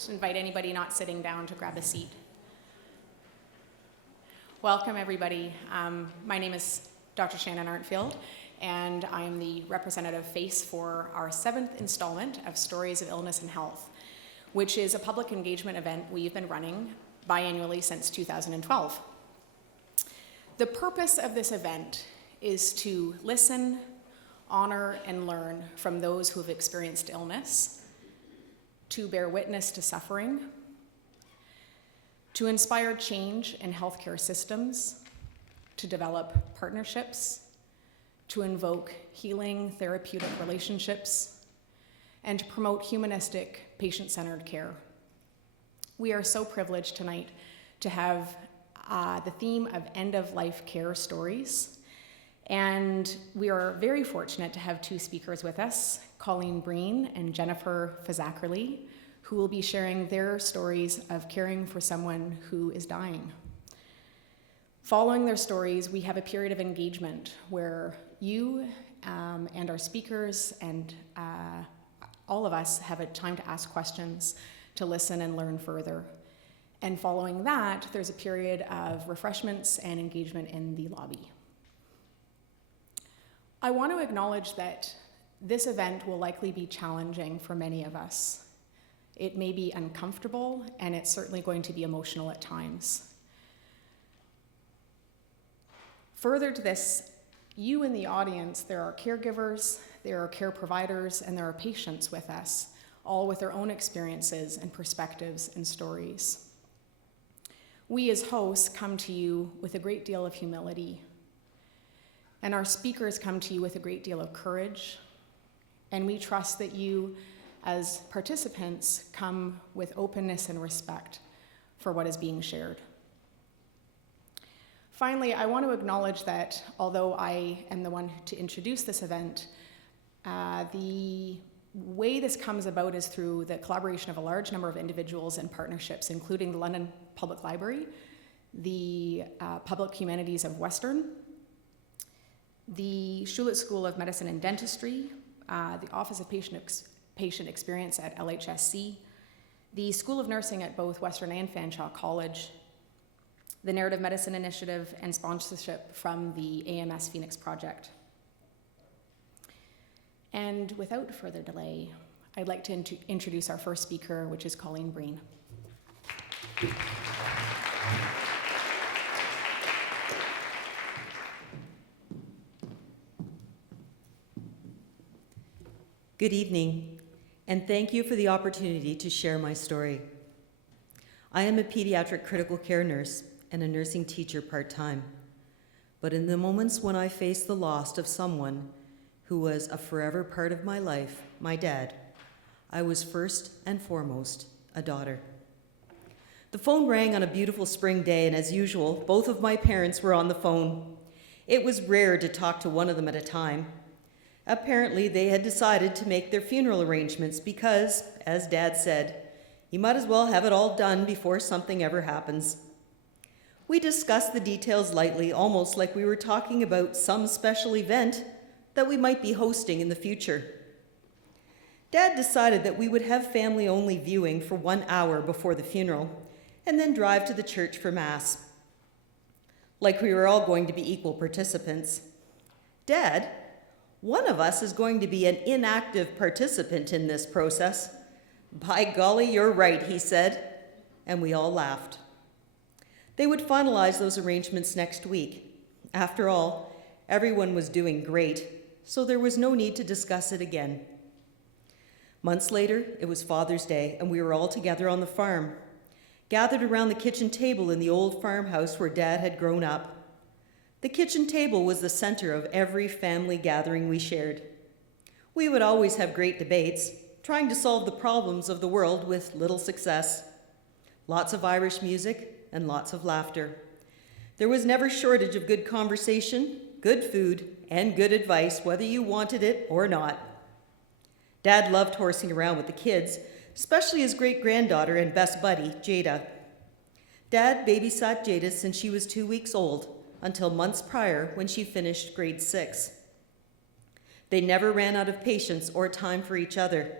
Just invite anybody not sitting down to grab a seat. Welcome, everybody. My name is Dr. Shannon Arntfield, and I am the representative face for our 7th installment of Stories of Illness and Health, which is a public engagement event we've been running biannually since 2012. The purpose of this event is to listen, honor, and learn from those who have experienced illness, to bear witness to suffering, to inspire change in healthcare systems, to develop partnerships, to invoke healing therapeutic relationships, and to promote humanistic, patient-centered care. We are so privileged tonight to have the theme of end-of-life care stories, and we are very fortunate to have 2 speakers with us, Colleen Breen and Jennifer Fazakurly, who will be sharing their stories of caring for someone who is dying. Following their stories, we have a period of engagement where you and our speakers and all of us have a time to ask questions, to listen and learn further. And following that, there's a period of refreshments and engagement in the lobby. I want to acknowledge that this event will likely be challenging for many of us. It may be uncomfortable, and it's certainly going to be emotional at times. Further to this, you in the audience, there are caregivers, there are care providers, and there are patients with us, all with their own experiences and perspectives and stories. We as hosts come to you with a great deal of humility, and our speakers come to you with a great deal of courage, and we trust that you as participants come with openness and respect for what is being shared. Finally, I want to acknowledge that although I am the one to introduce this event, the way this comes about is through the collaboration of a large number of individuals and partnerships, including the London Public Library, the Public Humanities of Western, the Schulich School of Medicine and Dentistry, the Office of Patient Experience at LHSC, the School of Nursing at both Western and Fanshawe College, the Narrative Medicine Initiative, and sponsorship from the AMS Phoenix Project. And without further delay, I'd like to introduce our first speaker, which is Colleen Breen. Good evening, and thank you for the opportunity to share my story. I am a pediatric critical care nurse and a nursing teacher part-time, but in the moments when I face the loss of someone who was a forever part of my life, my dad, I was first and foremost a daughter. The phone rang on a beautiful spring day, and as usual, both of my parents were on the phone. It was rare to talk to one of them at a time. Apparently, they had decided to make their funeral arrangements because, as Dad said, you might as well have it all done before something ever happens. We discussed the details lightly, almost like we were talking about some special event that we might be hosting in the future. Dad decided that we would have family-only viewing for 1 hour before the funeral, and then drive to the church for Mass. Like we were all going to be equal participants. Dad, one of us is going to be an inactive participant in this process. By golly, you're right, he said, and we all laughed. They would finalize those arrangements next week. After all, everyone was doing great, so there was no need to discuss it again. Months later, it was Father's Day, and we were all together on the farm, gathered around the kitchen table in the old farmhouse where Dad had grown up. The kitchen table was the center of every family gathering we shared. We would always have great debates, trying to solve the problems of the world with little success. Lots of Irish music and lots of laughter. There was never shortage of good conversation, good food, and good advice, whether you wanted it or not. Dad loved horsing around with the kids, especially his great-granddaughter and best buddy, Jada. Dad babysat Jada since she was 2 weeks old, until months prior when she finished grade 6. They never ran out of patience or time for each other.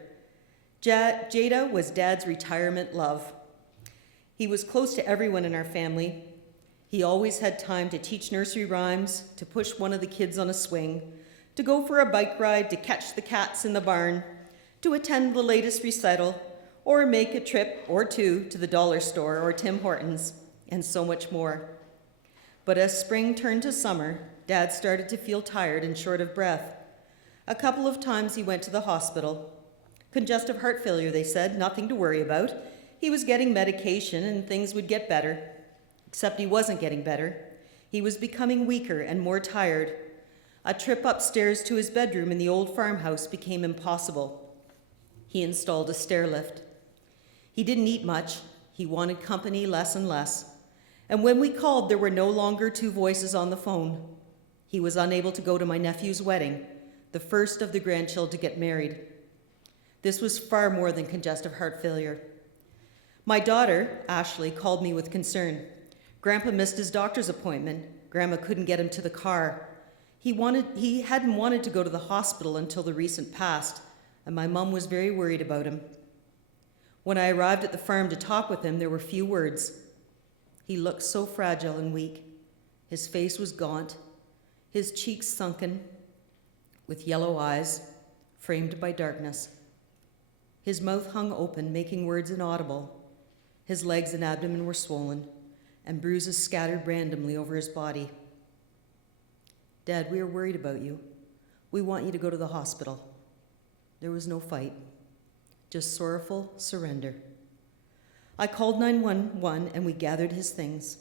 Jada was Dad's retirement love. He was close to everyone in our family. He always had time to teach nursery rhymes, to push one of the kids on a swing, to go for a bike ride, to catch the cats in the barn, to attend the latest recital, or make a trip or two to the dollar store or Tim Hortons, and so much more. But as spring turned to summer, Dad started to feel tired and short of breath. A couple of times he went to the hospital. Congestive heart failure, they said, nothing to worry about. He was getting medication and things would get better. Except he wasn't getting better. He was becoming weaker and more tired. A trip upstairs to his bedroom in the old farmhouse became impossible. He installed a stair lift. He didn't eat much. He wanted company less and less. And when we called, there were no longer two voices on the phone. He was unable to go to my nephew's wedding, the first of the grandchildren to get married. This was far more than congestive heart failure. My daughter, Ashley, called me with concern. Grandpa missed his doctor's appointment. Grandma couldn't get him to the car. He hadn't wanted to go to the hospital until the recent past, and my mom was very worried about him. When I arrived at the farm to talk with him, there were few words. He looked so fragile and weak. His face was gaunt, his cheeks sunken, with yellow eyes, framed by darkness. His mouth hung open, making words inaudible. His legs and abdomen were swollen, and bruises scattered randomly over his body. Dad, we are worried about you. We want you to go to the hospital. There was no fight, just sorrowful surrender. I called 911 and we gathered his things.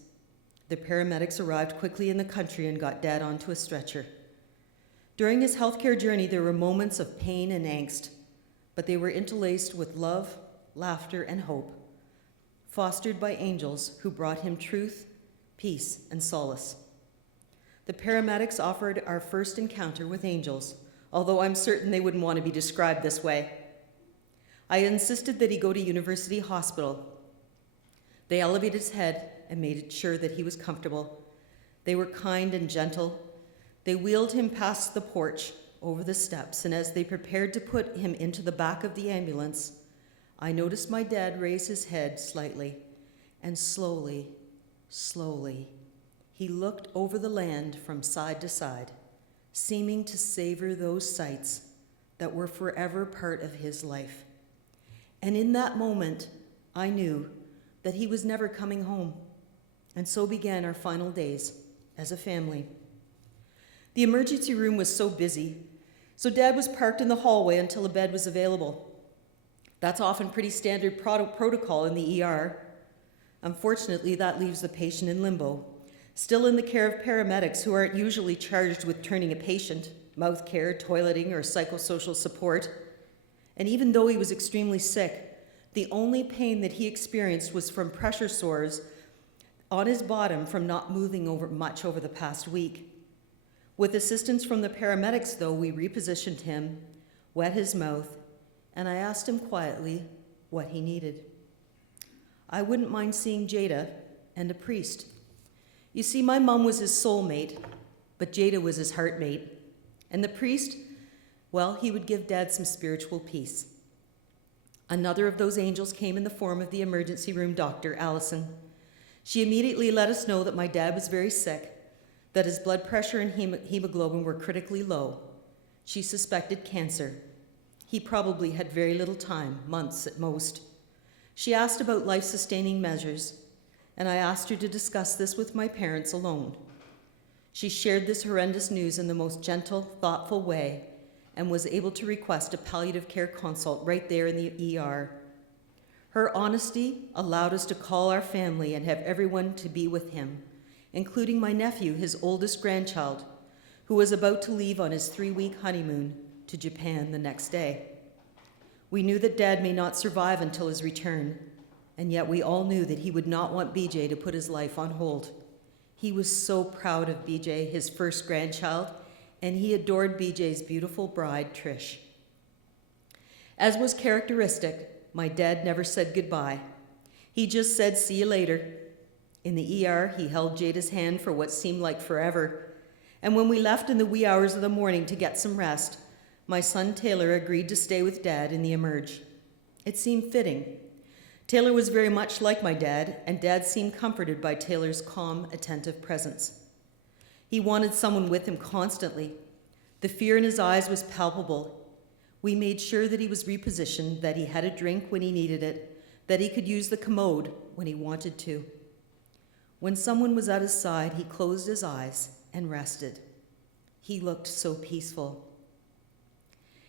The paramedics arrived quickly in the country and got Dad onto a stretcher. During his healthcare journey, there were moments of pain and angst, but they were interlaced with love, laughter, and hope, fostered by angels who brought him truth, peace, and solace. The paramedics offered our first encounter with angels, although I'm certain they wouldn't want to be described this way. I insisted that he go to University Hospital. They elevated his head and made sure that he was comfortable. They were kind and gentle. They wheeled him past the porch, over the steps, and as they prepared to put him into the back of the ambulance, I noticed my dad raise his head slightly, and slowly, he looked over the land from side to side, seeming to savor those sights that were forever part of his life. And in that moment, I knew that he was never coming home, and so began our final days as a family. The emergency room was so busy, so Dad was parked in the hallway until a bed was available. That's often pretty standard protocol in the ER. Unfortunately, that leaves the patient in limbo, still in the care of paramedics who aren't usually charged with turning a patient, mouth care, toileting, or psychosocial support. And even though he was extremely sick, the only pain that he experienced was from pressure sores on his bottom from not moving much over the past week. With assistance from the paramedics, though, we repositioned him, wet his mouth, and I asked him quietly what he needed. I wouldn't mind seeing Jada and a priest. You see, my mom was his soulmate, but Jada was his heartmate. And the priest, well, he would give Dad some spiritual peace. Another of those angels came in the form of the emergency room doctor, Allison. She immediately let us know that my dad was very sick, that his blood pressure and hemoglobin were critically low. She suspected cancer. He probably had very little time, months at most. She asked about life-sustaining measures, and I asked her to discuss this with my parents alone. She shared this horrendous news in the most gentle, thoughtful way, and was able to request a palliative care consult right there in the ER. Her honesty allowed us to call our family and have everyone to be with him, including my nephew, his oldest grandchild, who was about to leave on his 3-week honeymoon to Japan the next day. We knew that Dad may not survive until his return, and yet we all knew that he would not want BJ to put his life on hold. He was so proud of BJ, his first grandchild, and he adored BJ's beautiful bride, Trish. As was characteristic, my dad never said goodbye. He just said, "See you later." In the ER, he held Jada's hand for what seemed like forever. And when we left in the wee hours of the morning to get some rest, my son Taylor agreed to stay with Dad in the emerge. It seemed fitting. Taylor was very much like my dad, and Dad seemed comforted by Taylor's calm, attentive presence. He wanted someone with him constantly. The fear in his eyes was palpable. We made sure that he was repositioned, that he had a drink when he needed it, that he could use the commode when he wanted to. When someone was at his side, he closed his eyes and rested. He looked so peaceful.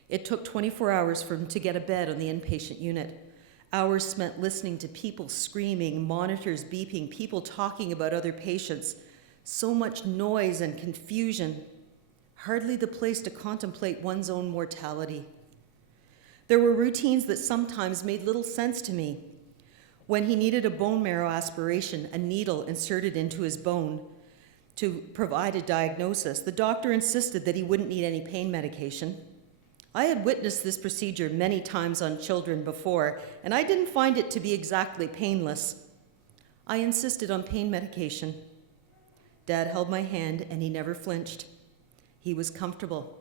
It took 24 hours for him to get a bed on the inpatient unit. Hours spent listening to people screaming, monitors beeping, people talking about other patients. So much noise and confusion. Hardly the place to contemplate one's own mortality. There were routines that sometimes made little sense to me. When he needed a bone marrow aspiration, a needle inserted into his bone to provide a diagnosis, the doctor insisted that he wouldn't need any pain medication. I had witnessed this procedure many times on children before, and I didn't find it to be exactly painless. I insisted on pain medication. Dad held my hand, and he never flinched. He was comfortable.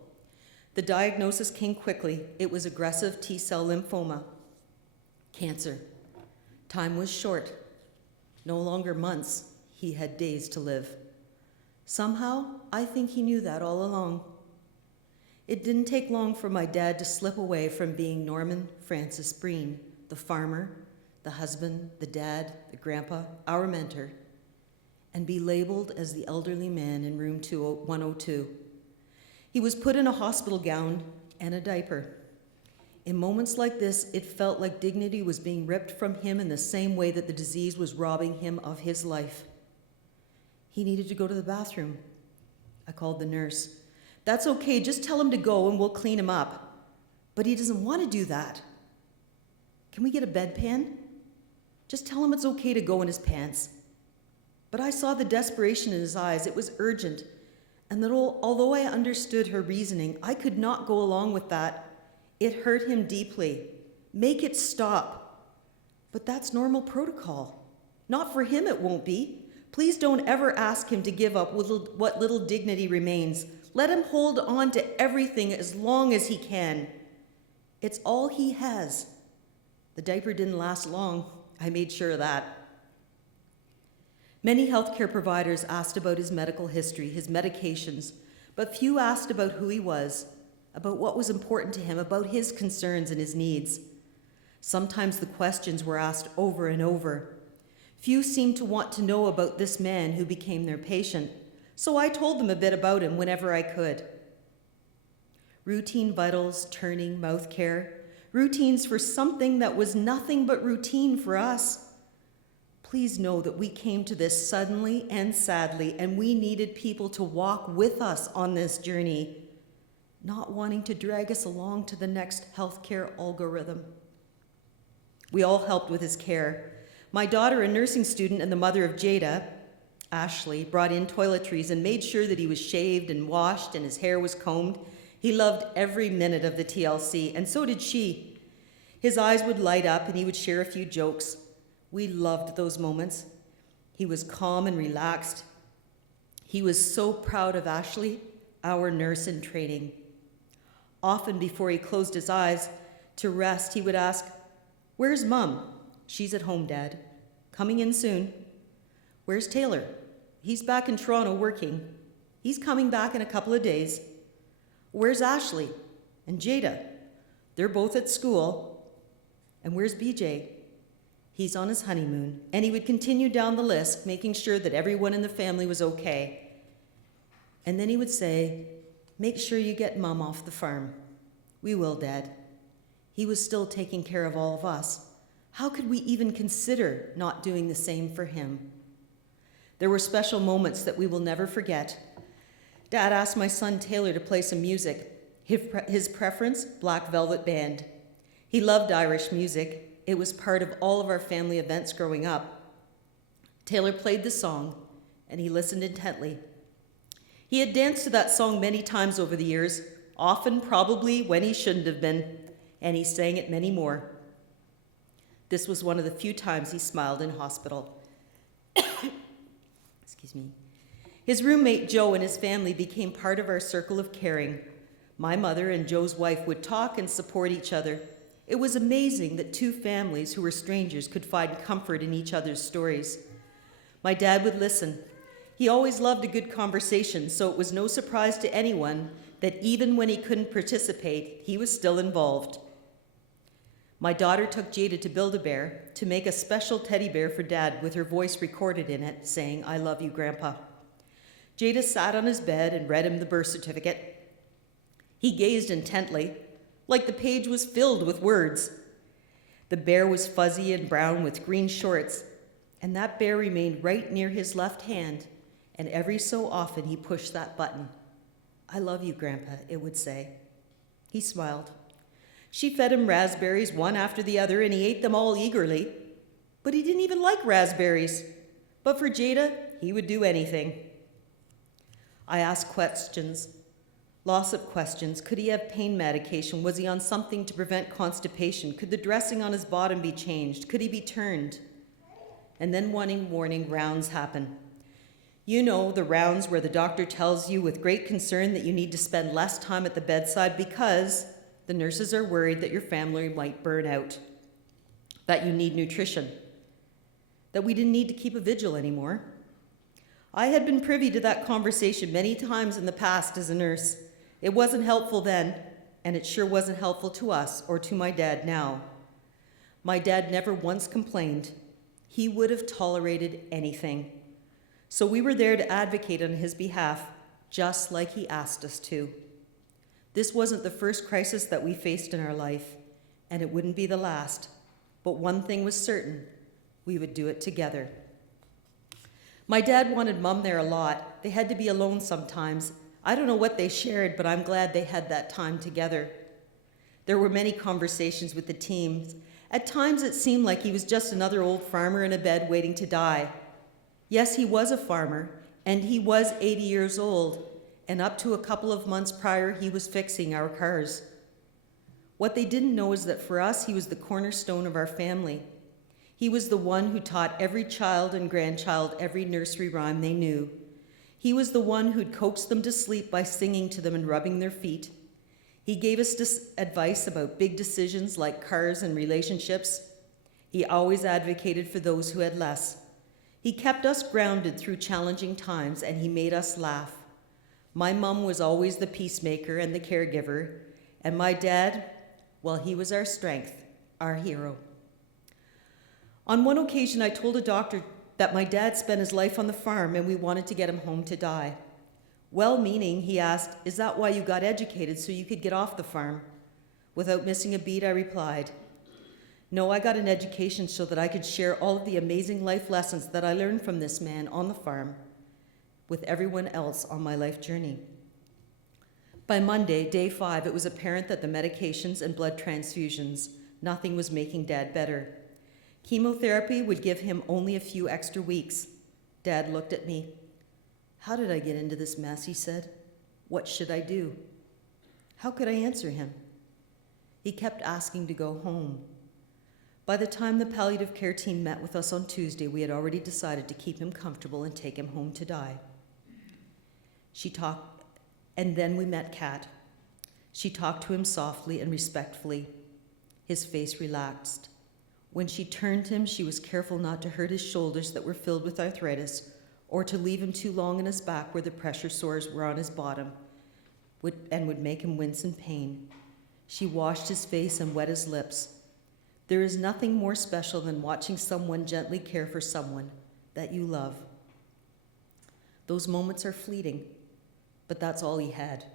The diagnosis came quickly. It was aggressive T-cell lymphoma. Cancer. Time was short. No longer months. He had days to live. Somehow, I think he knew that all along. It didn't take long for my dad to slip away from being Norman Francis Breen, the farmer, the husband, the dad, the grandpa, our mentor, and be labeled as the elderly man in room 102. He was put in a hospital gown and a diaper. In moments like this, it felt like dignity was being ripped from him in the same way that the disease was robbing him of his life. He needed to go to the bathroom. I called the nurse. That's okay, just tell him to go and we'll clean him up. But he doesn't want to do that. Can we get a bedpan? Just tell him it's okay to go in his pants. But I saw the desperation in his eyes. It was urgent. And that although I understood her reasoning, I could not go along with that. It hurt him deeply. Make it stop. But that's normal protocol. Not for him, it won't be. Please don't ever ask him to give up what little dignity remains. Let him hold on to everything as long as he can. It's all he has. The diaper didn't last long. I made sure of that. Many healthcare providers asked about his medical history, his medications, but few asked about who he was, about what was important to him, about his concerns and his needs. Sometimes the questions were asked over and over. Few seemed to want to know about this man who became their patient, so I told them a bit about him whenever I could. Routine vitals, turning, mouth care, routines for something that was nothing but routine for us. Please know that we came to this suddenly and sadly, and we needed people to walk with us on this journey, not wanting to drag us along to the next healthcare algorithm. We all helped with his care. My daughter, a nursing student and the mother of Jada, Ashley, brought in toiletries and made sure that he was shaved and washed and his hair was combed. He loved every minute of the TLC, and so did she. His eyes would light up and he would share a few jokes. We loved those moments. He was calm and relaxed. He was so proud of Ashley, our nurse in training. Often before he closed his eyes to rest, he would ask, "Where's Mom?" "She's at home, Dad. Coming in soon." "Where's Taylor?" "He's back in Toronto working. He's coming back in a couple of days." "Where's Ashley and Jada?" "They're both at school." "And where's BJ?" "He's on his honeymoon." And he would continue down the list, making sure that everyone in the family was okay. And then he would say, "Make sure you get Mom off the farm." "We will, Dad." He was still taking care of all of us. How could we even consider not doing the same for him? There were special moments that we will never forget. Dad asked my son Taylor to play some music. His preference, Black Velvet Band. He loved Irish music. It was part of all of our family events growing up. Taylor played the song, and he listened intently. He had danced to that song many times over the years, often probably when he shouldn't have been, and he sang it many more. This was one of the few times he smiled in hospital. Excuse me. His roommate Joe and his family became part of our circle of caring. My mother and Joe's wife would talk and support each other. It was amazing that two families who were strangers could find comfort in each other's stories. My dad would listen. He always loved a good conversation, so it was no surprise to anyone that even when he couldn't participate, he was still involved. My daughter took Jada to Build-A-Bear to make a special teddy bear for Dad with her voice recorded in it, saying, "I love you, Grandpa." Jada sat on his bed and read him the birth certificate. He gazed intently, like the page was filled with words. The bear was fuzzy and brown with green shorts, and that bear remained right near his left hand, and every so often he pushed that button. "I love you, Grandpa," it would say. He smiled. She fed him raspberries one after the other, and he ate them all eagerly. But he didn't even like raspberries. But for Jada, he would do anything. I asked questions, lots of questions. Could he have pain medication? Was he on something to prevent constipation? Could the dressing on his bottom be changed? Could he be turned? And then one morning, rounds happen. You know, the rounds where the doctor tells you with great concern that you need to spend less time at the bedside because the nurses are worried that your family might burn out, that you need nutrition, that we didn't need to keep a vigil anymore. I had been privy to that conversation many times in the past as a nurse. It wasn't helpful then, and it sure wasn't helpful to us or to my dad now. My dad never once complained. He would have tolerated anything. So we were there to advocate on his behalf, just like he asked us to. This wasn't the first crisis that we faced in our life, and it wouldn't be the last. But one thing was certain, we would do it together. My dad wanted Mom there a lot. They had to be alone sometimes. I don't know what they shared, but I'm glad they had that time together. There were many conversations with the teams. At times it seemed like he was just another old farmer in a bed waiting to die. Yes, he was a farmer, and he was 80 years old, and up to a couple of months prior, he was fixing our cars. What they didn't know is that for us, he was the cornerstone of our family. He was the one who taught every child and grandchild every nursery rhyme they knew. He was the one who'd coax them to sleep by singing to them and rubbing their feet. He gave us advice about big decisions like cars and relationships. He always advocated for those who had less. He kept us grounded through challenging times, and he made us laugh. My mom was always the peacemaker and the caregiver, and my dad, well, he was our strength, our hero. On one occasion, I told a doctor that my dad spent his life on the farm and we wanted to get him home to die. Well-meaning, he asked, "Is that why you got educated, so you could get off the farm?" Without missing a beat, I replied, "No, I got an education so that I could share all of the amazing life lessons that I learned from this man on the farm with everyone else on my life journey." By Monday, day 5, it was apparent that the medications and blood transfusions, nothing was making Dad better. Chemotherapy would give him only a few extra weeks. Dad looked at me. "How did I get into this mess?" he said. "What should I do?" How could I answer him? He kept asking to go home. By the time the palliative care team met with us on Tuesday, we had already decided to keep him comfortable and take him home to die. And then we met Kat. She talked to him softly and respectfully. His face relaxed. When she turned him, she was careful not to hurt his shoulders that were filled with arthritis, or to leave him too long on his back where the pressure sores were on his bottom and would make him wince in pain. She washed his face and wet his lips. There is nothing more special than watching someone gently care for someone that you love. Those moments are fleeting, but that's all he had.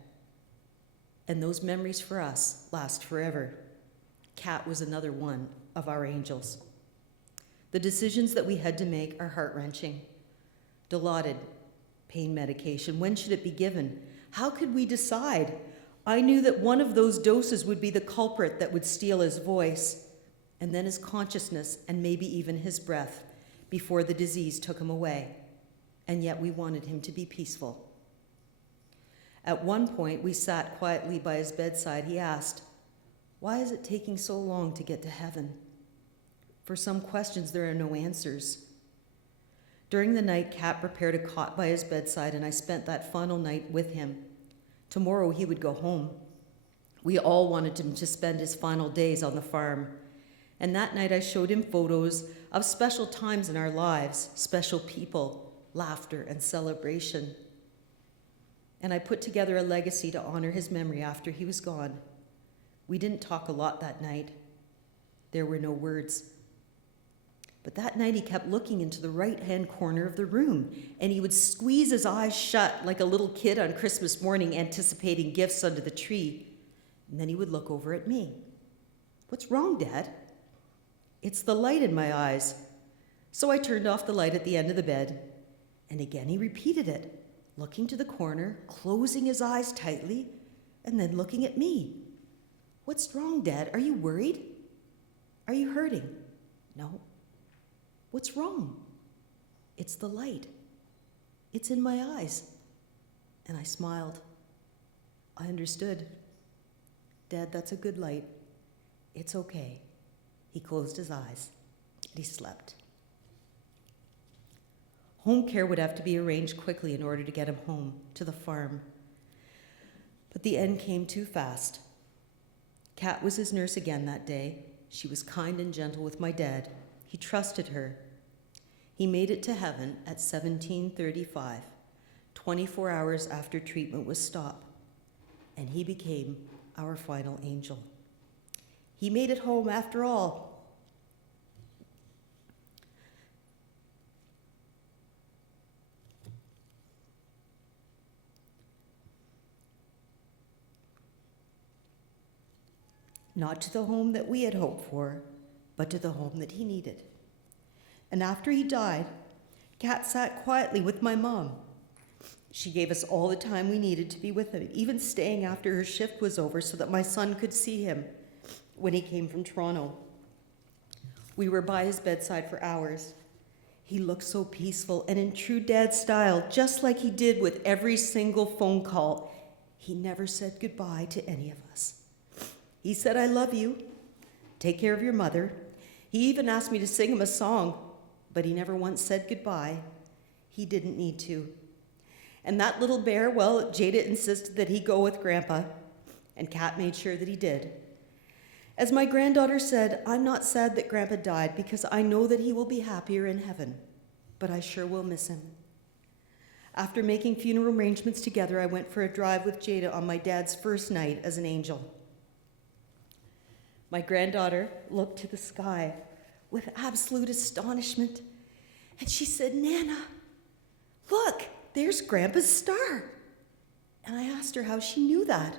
And those memories for us last forever. Kat was another one of our angels. The decisions that we had to make are heart-wrenching. Dilaudid, pain medication, when should it be given? How could we decide? I knew that one of those doses would be the culprit that would steal his voice, and then his consciousness, and maybe even his breath, before the disease took him away. And yet we wanted him to be peaceful. At one point, we sat quietly by his bedside. He asked, "Why is it taking so long to get to heaven?" For some questions, there are no answers. During the night, Kat prepared a cot by his bedside, and I spent that final night with him. Tomorrow, he would go home. We all wanted him to spend his final days on the farm. And that night I showed him photos of special times in our lives, special people, laughter, and celebration. And I put together a legacy to honor his memory after he was gone. We didn't talk a lot that night. There were no words. But that night he kept looking into the right-hand corner of the room, and he would squeeze his eyes shut like a little kid on Christmas morning anticipating gifts under the tree. And then he would look over at me. "What's wrong, Dad?" "It's the light in my eyes." So I turned off the light at the end of the bed, and again he repeated it, looking to the corner, closing his eyes tightly, and then looking at me. "What's wrong, Dad? Are you worried? Are you hurting?" "No." "What's wrong?" "It's the light. It's in my eyes." And I smiled. I understood. "Dad, that's a good light. It's okay." He closed his eyes and he slept. Home care would have to be arranged quickly in order to get him home to the farm. But the end came too fast. Kat was his nurse again that day. She was kind and gentle with my dad. He trusted her. He made it to heaven at 17:35, 24 hours after treatment was stopped, and he became our final angel. He made it home after all. Not to the home that we had hoped for, but to the home that he needed. And after he died, Kat sat quietly with my mom. She gave us all the time we needed to be with him, even staying after her shift was over so that my son could see him when he came from Toronto. We were by his bedside for hours. He looked so peaceful, and in true dad style, just like he did with every single phone call, he never said goodbye to any of us. He said, "I love you. Take care of your mother." He even asked me to sing him a song, but he never once said goodbye. He didn't need to. And that little bear, well, Jada insisted that he go with Grandpa, and Kat made sure that he did. As my granddaughter said, "I'm not sad that Grandpa died because I know that he will be happier in heaven, but I sure will miss him." After making funeral arrangements together, I went for a drive with Jada on my dad's first night as an angel. My granddaughter looked to the sky with absolute astonishment, and she said, "Nana, look, there's Grandpa's star." And I asked her how she knew that.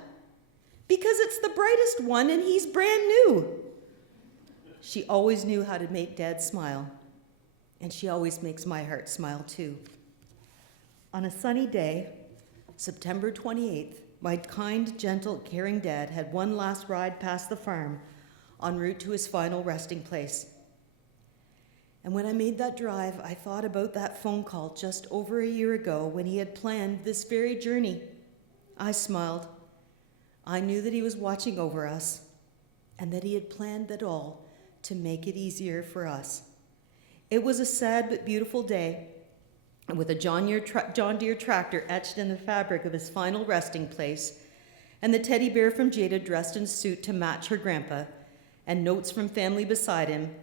"Because it's the brightest one and he's brand new." She always knew how to make Dad smile, and she always makes my heart smile too. On a sunny day, September 28th, my kind, gentle, caring dad had one last ride past the farm en route to his final resting place. And when I made that drive, I thought about that phone call just over a year ago when he had planned this very journey. I smiled. I knew that he was watching over us and that he had planned it all to make it easier for us. It was a sad but beautiful day, with a John Deere tractor etched in the fabric of his final resting place, and the teddy bear from Jada dressed in a suit to match her grandpa, and notes from family beside him.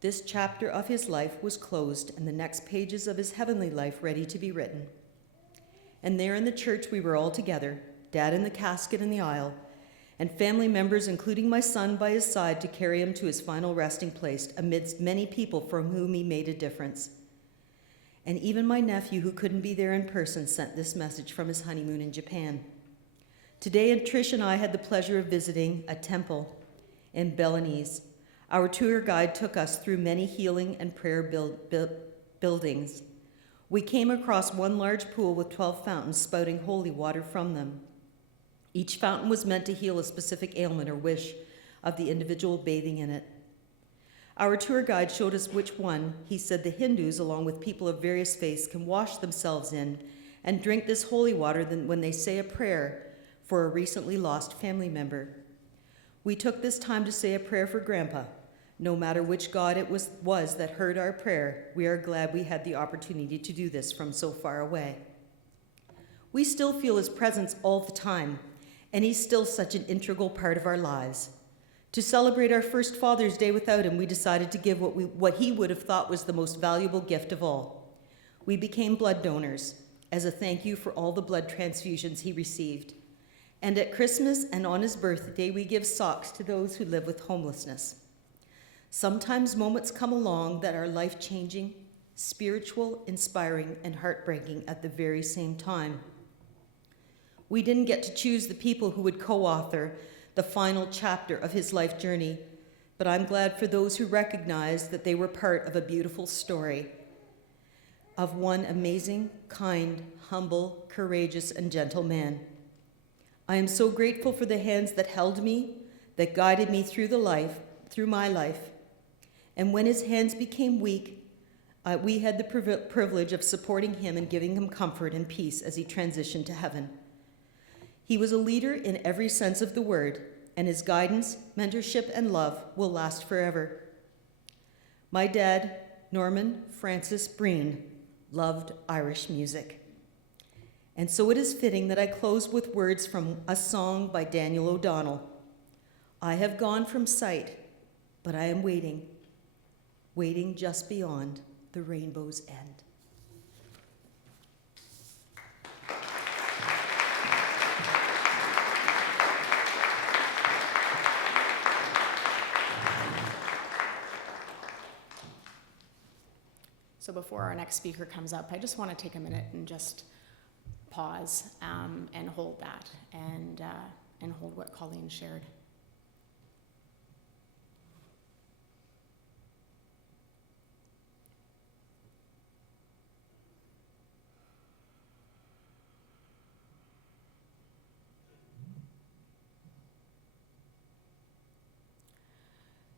This chapter of his life was closed, and the next pages of his heavenly life ready to be written. And there in the church we were all together, Dad in the casket in the aisle, and family members, including my son, by his side to carry him to his final resting place amidst many people from whom he made a difference. And even my nephew, who couldn't be there in person, sent this message from his honeymoon in Japan. Today, Trish and I had the pleasure of visiting a temple in Balinese. Our tour guide took us through many healing and prayer buildings. We came across one large pool with 12 fountains spouting holy water from them. Each fountain was meant to heal a specific ailment or wish of the individual bathing in it. Our tour guide showed us which one. He said the Hindus, along with people of various faiths, can wash themselves in and drink this holy water when they say a prayer for a recently lost family member. We took this time to say a prayer for Grandpa. No matter which God it was that heard our prayer, we are glad we had the opportunity to do this from so far away. We still feel his presence all the time, and he's still such an integral part of our lives. To celebrate our first Father's Day without him, we decided to give what he would have thought was the most valuable gift of all. We became blood donors as a thank you for all the blood transfusions he received. And at Christmas and on his birthday, we give socks to those who live with homelessness. Sometimes moments come along that are life-changing, spiritual, inspiring, and heartbreaking at the very same time. We didn't get to choose the people who would co-author the final chapter of his life journey, but I'm glad for those who recognized that they were part of a beautiful story of one amazing, kind, humble, courageous, and gentle man. I am so grateful for the hands that held me, that guided me through my life. And when his hands became weak, we had the privilege of supporting him and giving him comfort and peace as he transitioned to heaven. He was a leader in every sense of the word, and his guidance, mentorship, and love will last forever. My dad, Norman Francis Breen, loved Irish music. And so it is fitting that I close with words from a song by Daniel O'Donnell. I have gone from sight, but I am waiting, waiting just beyond the rainbow's end. So before our next speaker comes up, I just want to take a minute and just pause and hold that and hold what Colleen shared.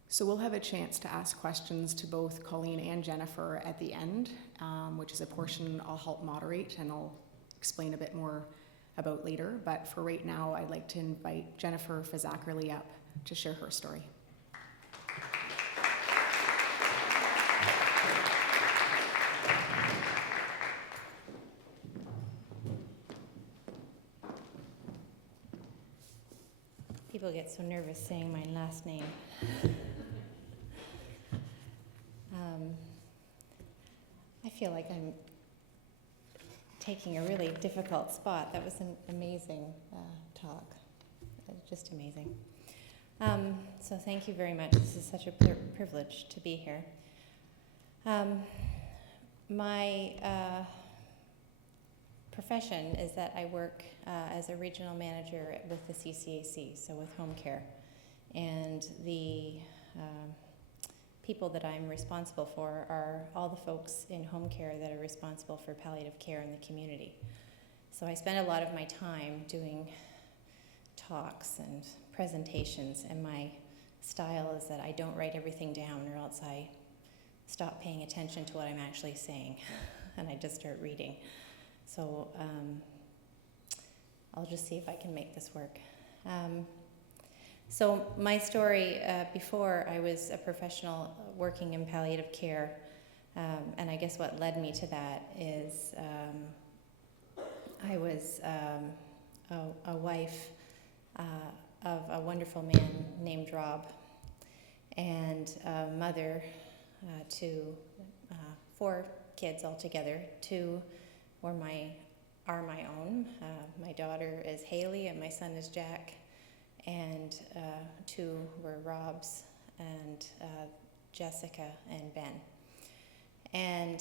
So we'll have a chance to ask questions to both Colleen and Jennifer at the end, which is a portion I'll help moderate and I'll explain a bit more about later. But for right now, I'd like to invite Jennifer Fazakurly up to share her story. People get so nervous saying my last name. I feel like I'm taking a really difficult spot. That was an amazing talk, just amazing. So thank you very much. This is such a privilege to be here. My profession is that I work as a regional manager with the CCAC, so with home care. And the people that I'm responsible for are all the folks in home care that are responsible for palliative care in the community. So I spend a lot of my time doing talks and presentations, and my style is that I don't write everything down or else I stop paying attention to what I'm actually saying and I just start reading. So I'll just see if I can make this work. So my story, before I was a professional working in palliative care, and I guess what led me to that is I was a wife of a wonderful man named Rob, and a mother to 4 kids altogether. 2 are my own. My daughter is Haley and my son is Jack. And 2 were Rob's, and Jessica and Ben. And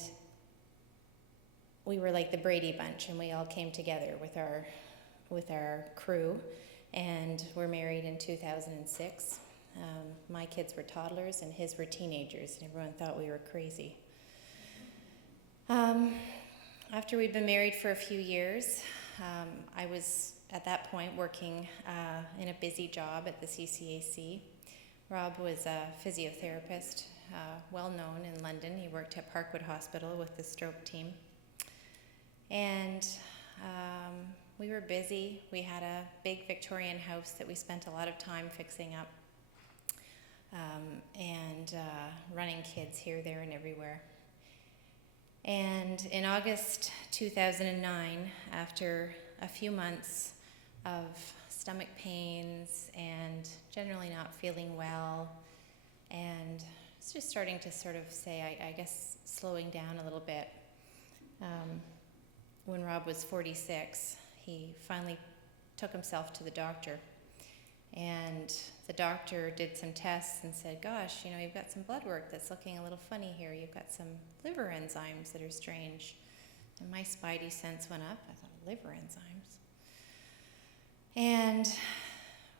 we were like the Brady Bunch, and we all came together with our crew, and were married in 2006. My kids were toddlers, and his were teenagers, and everyone thought we were crazy. After we'd been married for a few years, I was at that point working in a busy job at the CCAC. Rob was a physiotherapist, well known in London. He worked at Parkwood Hospital with the stroke team. And we were busy. We had a big Victorian house that we spent a lot of time fixing up, and running kids here, there, and everywhere. And in August 2009, after a few months of stomach pains and generally not feeling well, and it's just starting to sort of say, I guess, slowing down a little bit. When Rob was 46, he finally took himself to the doctor, and the doctor did some tests and said, gosh, you know, you've got some blood work that's looking a little funny here. You've got some liver enzymes that are strange. And my spidey sense went up. I thought, liver enzymes? And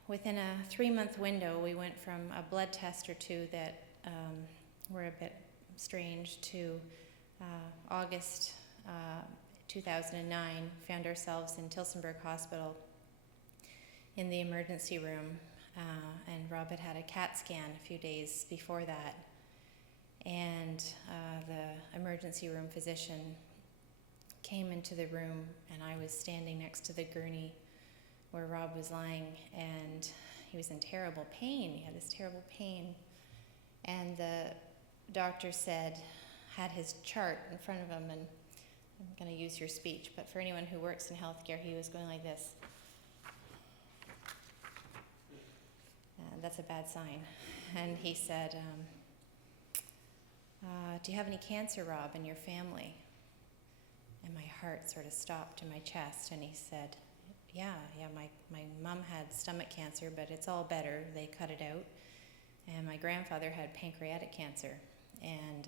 within a 3-month window, we went from a blood test or two that were a bit strange to August 2009, found ourselves in Tillsonburg Hospital in the emergency room, and Rob had had a CAT scan a few days before that, and the emergency room physician came into the room, and I was standing next to the gurney where Rob was lying, and he was in terrible pain. He had this terrible pain, and the doctor had his chart in front of him, and I'm going to use your speech, but for anyone who works in healthcare, he was going like this. That's a bad sign. And he said, do you have any cancer, Rob, in your family? And my heart sort of stopped in my chest, and he said, yeah, my mom had stomach cancer, but it's all better. They cut it out. And my grandfather had pancreatic cancer, and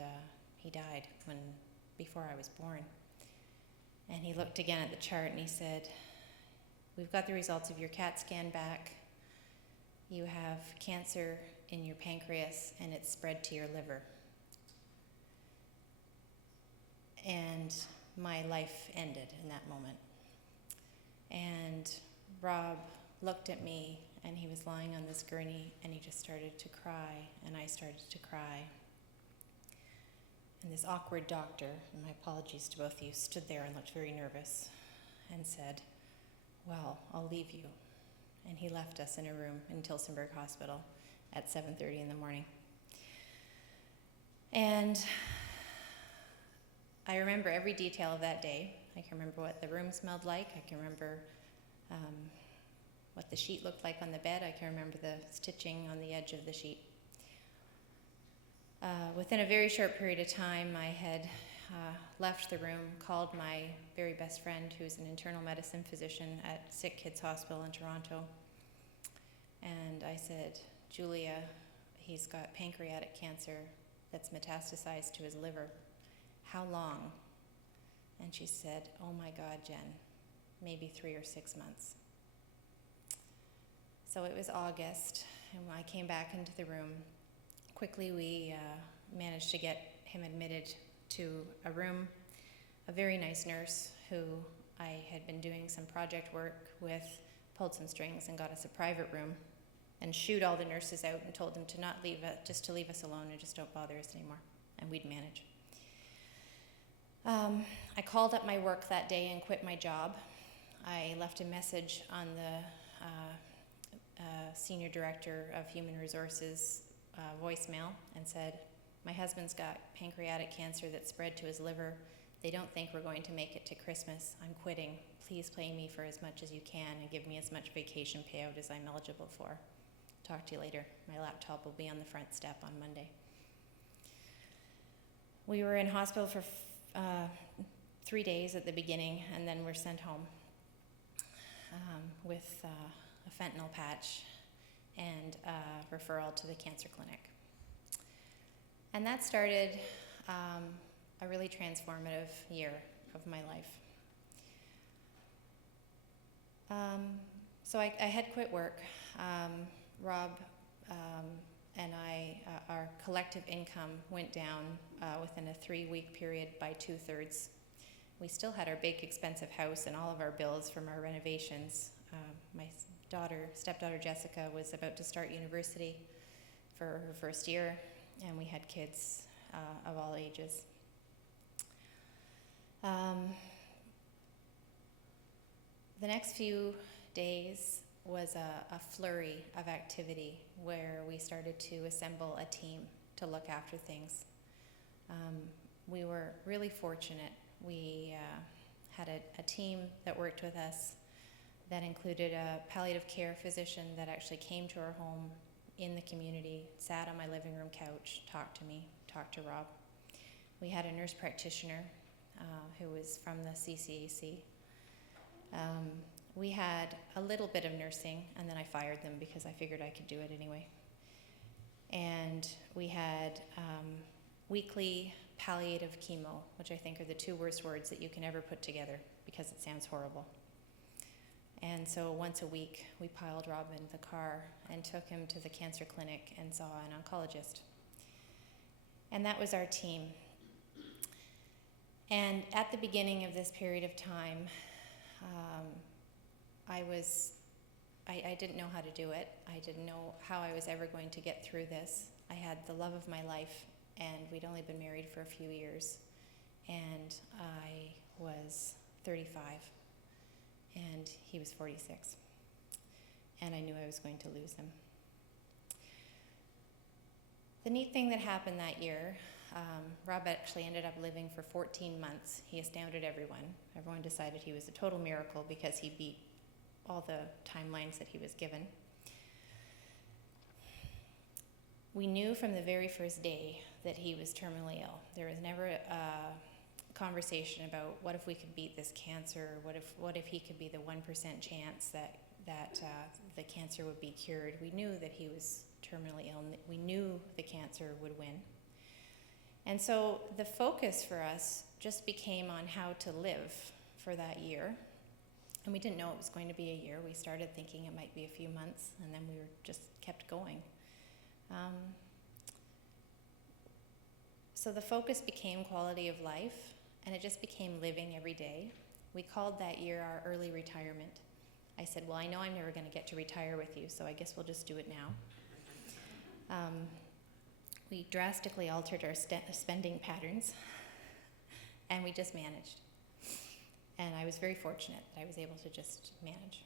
he died before I was born. And he looked again at the chart, and he said, we've got the results of your CAT scan back. You have cancer in your pancreas, and it's spread to your liver. And my life ended in that moment. And Rob looked at me, and he was lying on this gurney, and he just started to cry, and I started to cry. And this awkward doctor, and my apologies to both of you, stood there and looked very nervous and said, well, I'll leave you. And he left us in a room in Tillsonburg Hospital at 7:30 in the morning. And I remember every detail of that day. I can remember what the room smelled like. I can remember what the sheet looked like on the bed. I can remember the stitching on the edge of the sheet. Within a very short period of time, I had left the room, called my very best friend, who's an internal medicine physician at Sick Kids Hospital in Toronto. And I said, Julia, he's got pancreatic cancer that's metastasized to his liver. How long? And she said, oh my God, Jen, maybe 3 or 6 months. So it was August, and when I came back into the room, quickly we managed to get him admitted to a room. A very nice nurse who I had been doing some project work with pulled some strings and got us a private room and shooed all the nurses out and told them to not leave it, just to leave us alone and just don't bother us anymore, and we'd manage. I called up my work that day and quit my job. I left a message on the Senior Director of Human Resources voicemail and said, my husband's got pancreatic cancer that spread to his liver. They don't think we're going to make it to Christmas. I'm quitting. Please pay me for as much as you can and give me as much vacation payout as I'm eligible for. Talk to you later. My laptop will be on the front step on Monday. We were in hospital for 3 days at the beginning, and then we're sent home with a fentanyl patch and a referral to the cancer clinic. And that started a really transformative year of my life. So I had quit work. Rob and I, our collective income went down within a 3-week period by 2/3. We still had our big expensive house and all of our bills from our renovations. My stepdaughter Jessica was about to start university for her first year, and we had kids of all ages. The next few days was a flurry of activity where we started to assemble a team to look after things. We were really fortunate. We had a team that worked with us that included a palliative care physician that actually came to our home in the community, sat on my living room couch, talked to me, talked to Rob. We had a nurse practitioner who was from the CCAC. We had a little bit of nursing, and then I fired them because I figured I could do it anyway. And we had weekly palliative chemo, which I think are the two worst words that you can ever put together because it sounds horrible. And so once a week, we piled Rob in the car and took him to the cancer clinic and saw an oncologist. And that was our team. And at the beginning of this period of time, I didn't know how to do it. I didn't know how I was ever going to get through this. I had the love of my life, and we'd only been married for a few years. And I was 35, and he was 46. And I knew I was going to lose him. The neat thing that happened that year, Rob actually ended up living for 14 months. He astounded everyone. Everyone decided he was a total miracle because he beat all the timelines that he was given. We knew from the very first day that he was terminally ill. There was never a conversation about what if we could beat this cancer, what if he could be the 1% chance that the cancer would be cured. We knew that he was terminally ill, and we knew the cancer would win. And so the focus for us just became on how to live for that year. And we didn't know it was going to be a year. We started thinking it might be a few months, and then we just kept going. So the focus became quality of life, and it just became living every day. We called that year our early retirement. I said, well, I know I'm never going to get to retire with you, so I guess we'll just do it now. We drastically altered our spending patterns, and we just managed. And I was very fortunate that I was able to just manage.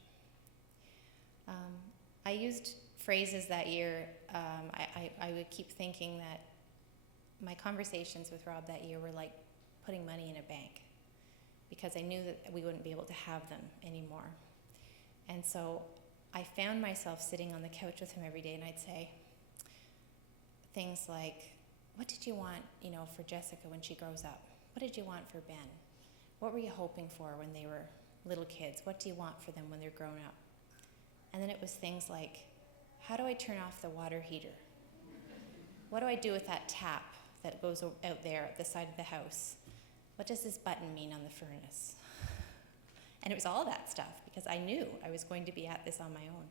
I used phrases that year. I would keep thinking that my conversations with Rob that year were like putting money in a bank, because I knew that we wouldn't be able to have them anymore. And so I found myself sitting on the couch with him every day, and I'd say things like, what did you want, for Jessica when she grows up? What did you want for Ben? What were you hoping for when they were little kids? What do you want for them when they're grown up? And then it was things like, how do I turn off the water heater? What do I do with that tap that goes out there at the side of the house? What does this button mean on the furnace? And it was all that stuff, because I knew I was going to be at this on my own.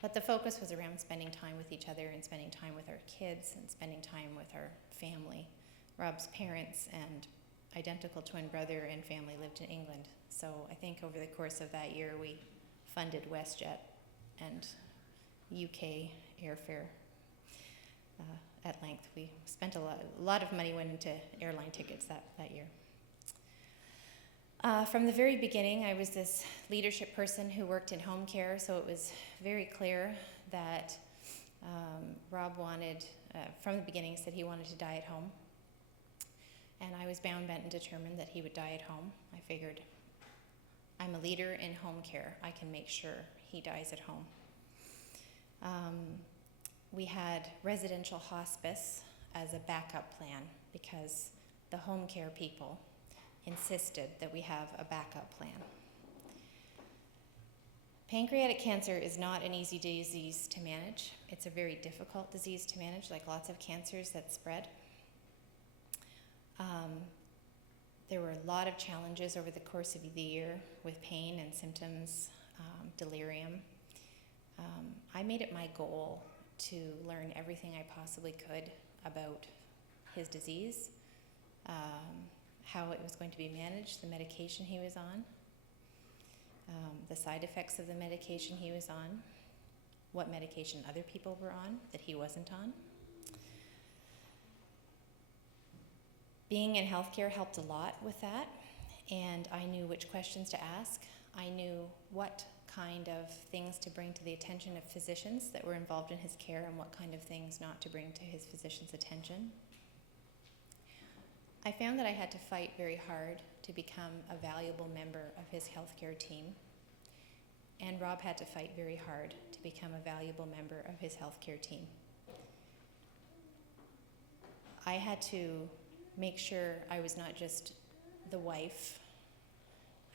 But the focus was around spending time with each other and spending time with our kids and spending time with our family. Rob's parents and identical twin brother and family lived in England. So I think over the course of that year, we funded WestJet and UK airfare at length. We spent a lot of money went into airline tickets that year. From the very beginning, I was this leadership person who worked in home care, so it was very clear that Rob wanted, from the beginning, said he wanted to die at home. And I was bound, bent, and determined that he would die at home. I figured, I'm a leader in home care. I can make sure he dies at home. We had residential hospice as a backup plan because the home care people insisted that we have a backup plan. Pancreatic cancer is not an easy disease to manage. It's a very difficult disease to manage, like lots of cancers that spread. There were a lot of challenges over the course of the year with pain and symptoms, delirium. I made it my goal to learn everything I possibly could about his disease, how it was going to be managed, the medication he was on, the side effects of the medication he was on, what medication other people were on that he wasn't on. Being in healthcare helped a lot with that, and I knew which questions to ask. I knew what kind of things to bring to the attention of physicians that were involved in his care and what kind of things not to bring to his physician's attention. I found that I had to fight very hard to become a valuable member of his healthcare team, and Rob had to fight very hard to become a valuable member of his healthcare team. I had to make sure I was not just the wife.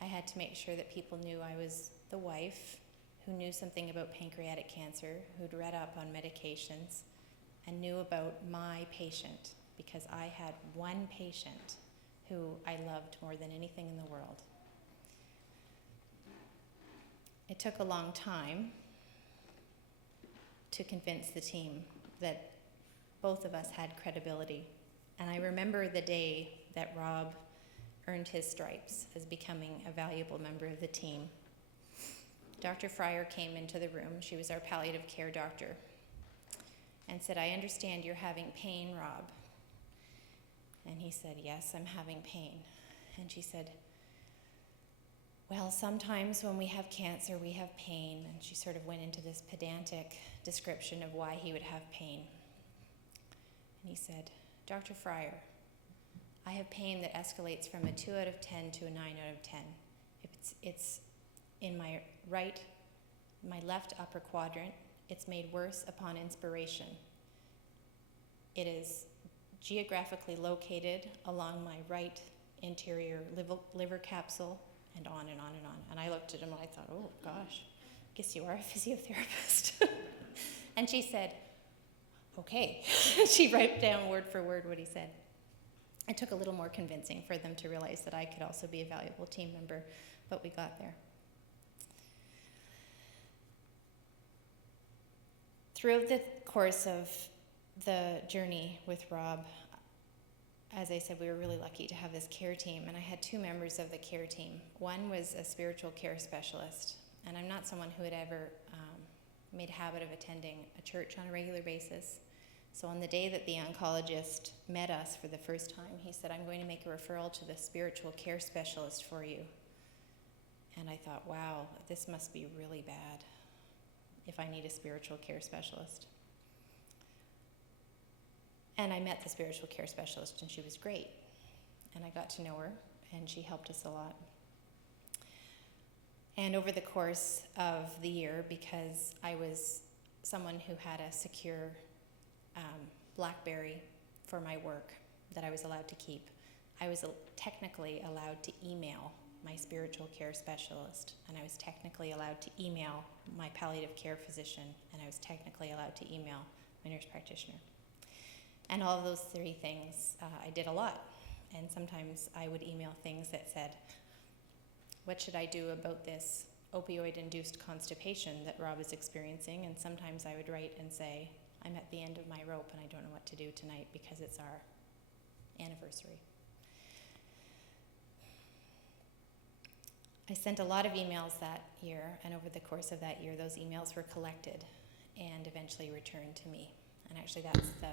I had to make sure that people knew I was the wife who knew something about pancreatic cancer, who'd read up on medications, and knew about my patient, because I had one patient who I loved more than anything in the world. It took a long time to convince the team that both of us had credibility. And I remember the day that Rob earned his stripes as becoming a valuable member of the team. Dr. Fryer came into the room. She was our palliative care doctor, and said, "I understand you're having pain, Rob." And he said, "Yes, I'm having pain." And she said, "Well, sometimes when we have cancer, we have pain." And she sort of went into this pedantic description of why he would have pain. And he said, "Dr. Fryer, I have pain that escalates from a 2 out of 10 to a 9 out of 10. It's in my left upper quadrant. It's made worse upon inspiration. It is geographically located along my right interior liver capsule," and on and on and on. And I looked at him and I thought, oh gosh, I guess you are a physiotherapist. And she said, "Okay." She wrote down word for word what he said. It took a little more convincing for them to realize that I could also be a valuable team member, but we got there. Throughout the course of the journey with Rob, as I said, we were really lucky to have this care team, and I had 2 members of the care team. One was a spiritual care specialist, and I'm not someone who had ever made a habit of attending a church on a regular basis. So on the day that the oncologist met us for the first time, he said, "I'm going to make a referral to the spiritual care specialist for you." And I thought, wow, this must be really bad if I need a spiritual care specialist. And I met the spiritual care specialist, and she was great. And I got to know her, and she helped us a lot. And over the course of the year, because I was someone who had a secure BlackBerry for my work that I was allowed to keep, I was technically allowed to email my spiritual care specialist, and I was technically allowed to email my palliative care physician, and I was technically allowed to email my nurse practitioner. And all of those 3 things, I did a lot. And sometimes I would email things that said, "What should I do about this opioid-induced constipation that Rob is experiencing?" And sometimes I would write and say, "I'm at the end of my rope and I don't know what to do tonight because it's our anniversary." I sent a lot of emails that year, and over the course of that year, those emails were collected and eventually returned to me. And actually, that's the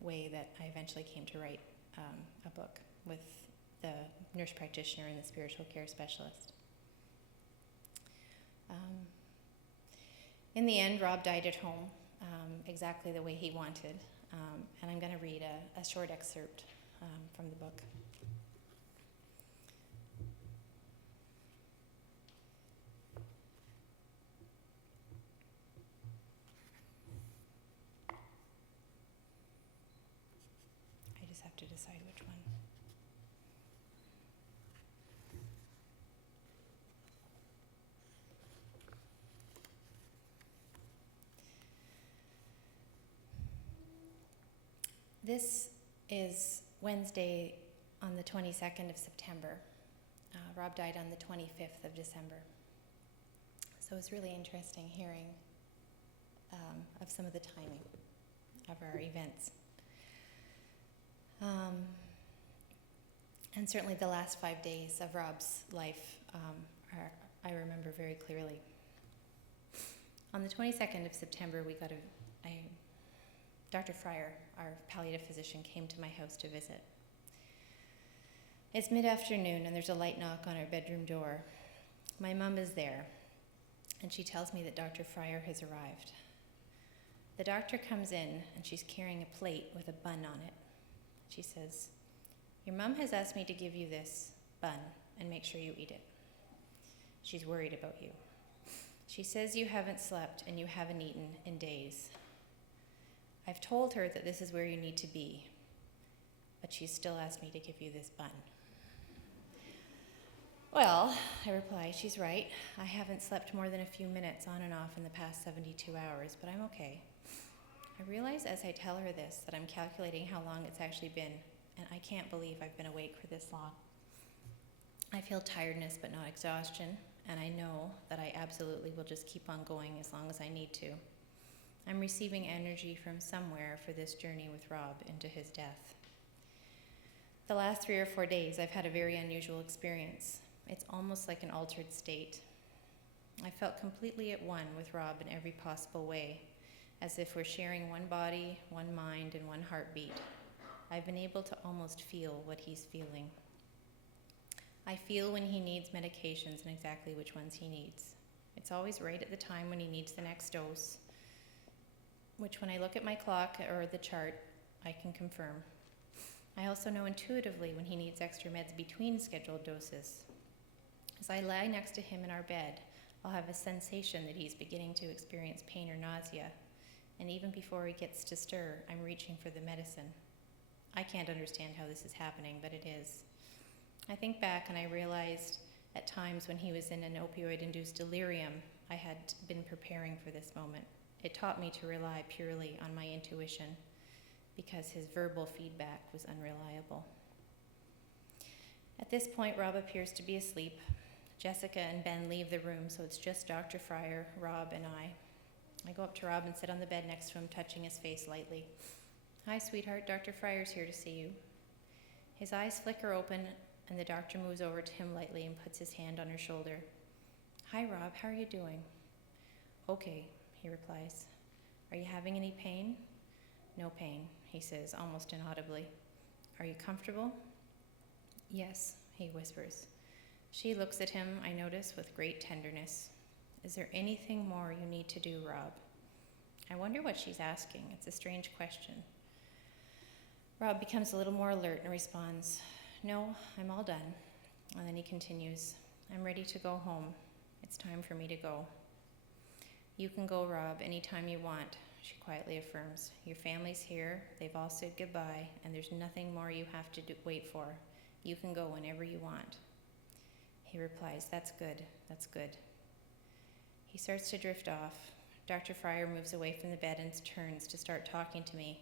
way that I eventually came to write a book with the nurse practitioner and the spiritual care specialist. In the end, Rob died at home, exactly the way he wanted. And I'm going to read a short excerpt from the book. I just have to decide which one. This is Wednesday on the 22nd of September. Rob died on the 25th of December. So it's really interesting hearing of some of the timing of our events. And certainly the last 5 days of Rob's life I remember very clearly. On the 22nd of September, we got Dr. Fryer, our palliative physician, came to my house to visit. It's mid-afternoon and there's a light knock on our bedroom door. My mom is there, and she tells me that Dr. Fryer has arrived. The doctor comes in and she's carrying a plate with a bun on it. She says, Your mom has asked me to give you this bun and make sure you eat it. She's worried about you. She says you haven't slept and you haven't eaten in days. I've told her that this is where you need to be, but she's still asked me to give you this bun. Well, I reply, she's right. I haven't slept more than a few minutes on and off in the past 72 hours, but I'm okay. I realize as I tell her this that I'm calculating how long it's actually been, and I can't believe I've been awake for this long. I feel tiredness but not exhaustion, and I know that I absolutely will just keep on going as long as I need to. I'm receiving energy from somewhere for this journey with Rob into his death. The last 3 or 4 days, I've had a very unusual experience. It's almost like an altered state. I felt completely at one with Rob in every possible way, as if we're sharing one body, one mind, and one heartbeat. I've been able to almost feel what he's feeling. I feel when he needs medications and exactly which ones he needs. It's always right at the time when he needs the next dose, which when I look at my clock or the chart, I can confirm. I also know intuitively when he needs extra meds between scheduled doses. As I lie next to him in our bed, I'll have a sensation that he's beginning to experience pain or nausea, and even before he gets to stir, I'm reaching for the medicine. I can't understand how this is happening, but it is. I think back and I realized at times when he was in an opioid-induced delirium, I had been preparing for this moment. It taught me to rely purely on my intuition because his verbal feedback was unreliable. At this point, Rob appears to be asleep. Jessica and Ben leave the room, so it's just Dr. Fryer, Rob, and I. I go up to Rob and sit on the bed next to him, touching his face lightly. Hi, sweetheart, Dr. Fryer's here to see you. His eyes flicker open, and the doctor moves over to him lightly and puts his hand on her shoulder. Hi, Rob, how are you doing? Okay, he replies. Are you having any pain? No pain, he says, almost inaudibly. Are you comfortable? Yes, he whispers. She looks at him, I notice, with great tenderness. Is there anything more you need to do, Rob? I wonder what she's asking. It's a strange question. Rob becomes a little more alert and responds, No, I'm all done. And then he continues, I'm ready to go home. It's time for me to go. You can go, Rob, anytime you want, she quietly affirms. Your family's here, they've all said goodbye, and there's nothing more you have to wait for. You can go whenever you want. He replies, That's good, that's good. He starts to drift off. Dr. Fryer moves away from the bed and turns to start talking to me.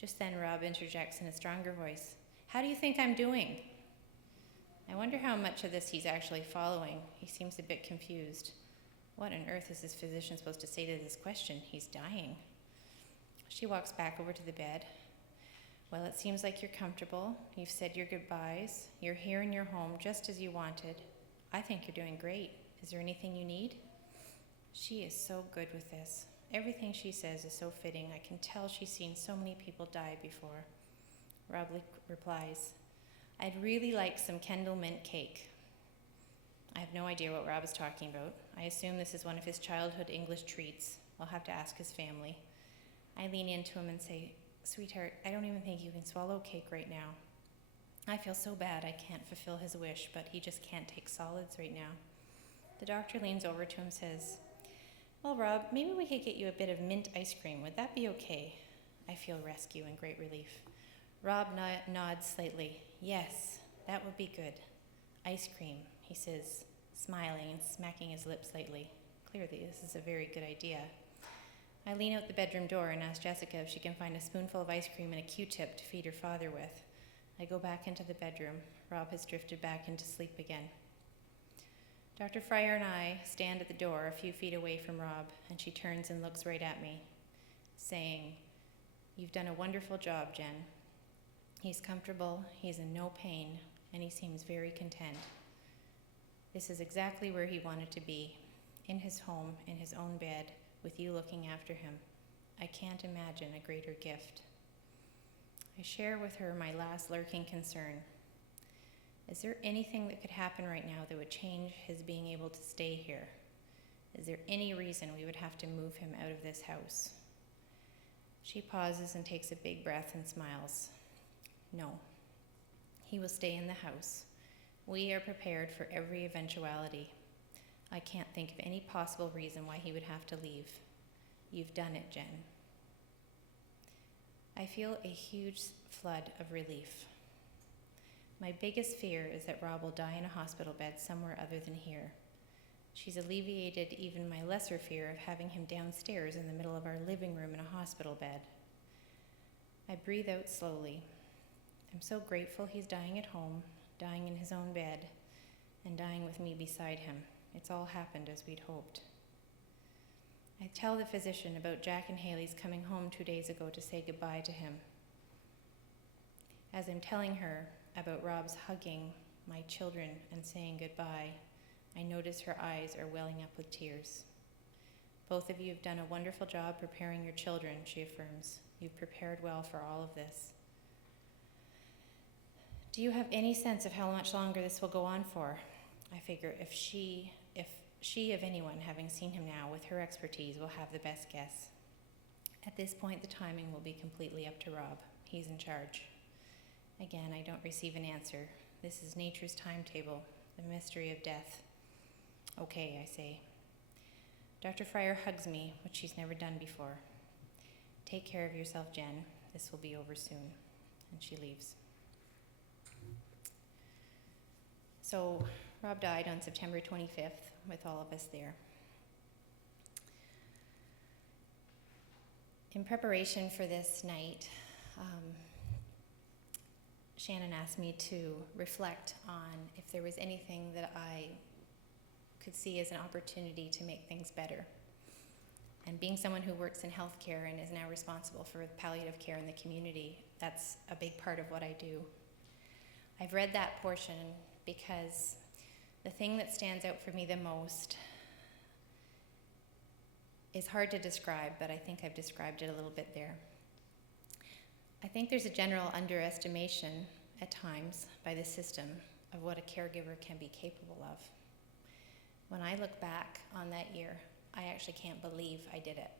Just then, Rob interjects in a stronger voice. How do you think I'm doing? I wonder how much of this he's actually following. He seems a bit confused. What on earth is this physician supposed to say to this question? He's dying. She walks back over to the bed. Well, it seems like you're comfortable. You've said your goodbyes. You're here in your home just as you wanted. I think you're doing great. Is there anything you need? She is so good with this. Everything she says is so fitting. I can tell she's seen so many people die before. Rob replies, I'd really like some Kendall mint cake. I have no idea what Rob is talking about. I assume this is one of his childhood English treats. I'll have to ask his family. I lean into him and say, Sweetheart, I don't even think you can swallow cake right now. I feel so bad I can't fulfill his wish, but he just can't take solids right now. The doctor leans over to him and says, Well, Rob, maybe we could get you a bit of mint ice cream. Would that be okay? I feel rescue and great relief. Rob nods slightly. Yes, that would be good. Ice cream, he says, smiling and smacking his lips slightly. Clearly, this is a very good idea. I lean out the bedroom door and ask Jessica if she can find a spoonful of ice cream and a Q-tip to feed her father with. I go back into the bedroom. Rob has drifted back into sleep again. Dr. Fryer and I stand at the door a few feet away from Rob, and she turns and looks right at me, saying, You've done a wonderful job, Jen. He's comfortable, he's in no pain, and he seems very content. This is exactly where he wanted to be, in his home, in his own bed, with you looking after him. I can't imagine a greater gift. I share with her my last lurking concern. Is there anything that could happen right now that would change his being able to stay here? Is there any reason we would have to move him out of this house? She pauses and takes a big breath and smiles. No. He will stay in the house. We are prepared for every eventuality. I can't think of any possible reason why he would have to leave. You've done it, Jen. I feel a huge flood of relief. My biggest fear is that Rob will die in a hospital bed somewhere other than here. She's alleviated even my lesser fear of having him downstairs in the middle of our living room in a hospital bed. I breathe out slowly. I'm so grateful he's dying at home, dying in his own bed, and dying with me beside him. It's all happened as we'd hoped. I tell the physician about Jack and Haley's coming home 2 days ago to say goodbye to him. As I'm telling her about Rob's hugging my children and saying goodbye, I notice her eyes are welling up with tears. Both of you have done a wonderful job preparing your children, she affirms. You've prepared well for all of this. Do you have any sense of how much longer this will go on for? I figure if she, of anyone, having seen him now with her expertise, will have the best guess. At this point, the timing will be completely up to Rob. He's in charge. Again, I don't receive an answer. This is nature's timetable, the mystery of death. Okay, I say. Dr. Fryer hugs me, which she's never done before. Take care of yourself, Jen. This will be over soon. And she leaves. So Rob died on September 25th with all of us there. In preparation for this night, Shannon asked me to reflect on if there was anything that I could see as an opportunity to make things better. And being someone who works in healthcare and is now responsible for palliative care in the community, that's a big part of what I do. I've read that portion because the thing that stands out for me the most is hard to describe, but I think I've described it a little bit there. I think there's a general underestimation at times by the system of what a caregiver can be capable of. When I look back on that year, I actually can't believe I did it.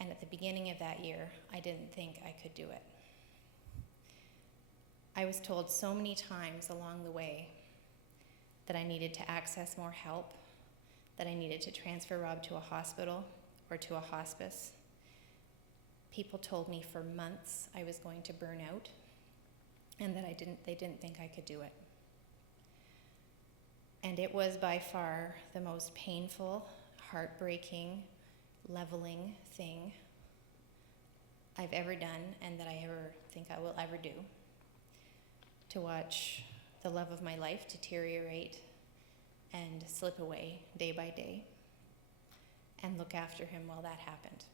And at the beginning of that year, I didn't think I could do it. I was told so many times along the way that I needed to access more help, that I needed to transfer Rob to a hospital or to a hospice. People told me for months I was going to burn out and that they didn't think I could do it. And it was by far the most painful, heartbreaking, leveling thing I've ever done and that I ever think I will ever do. To watch the love of my life deteriorate and slip away day by day and look after him while that happened.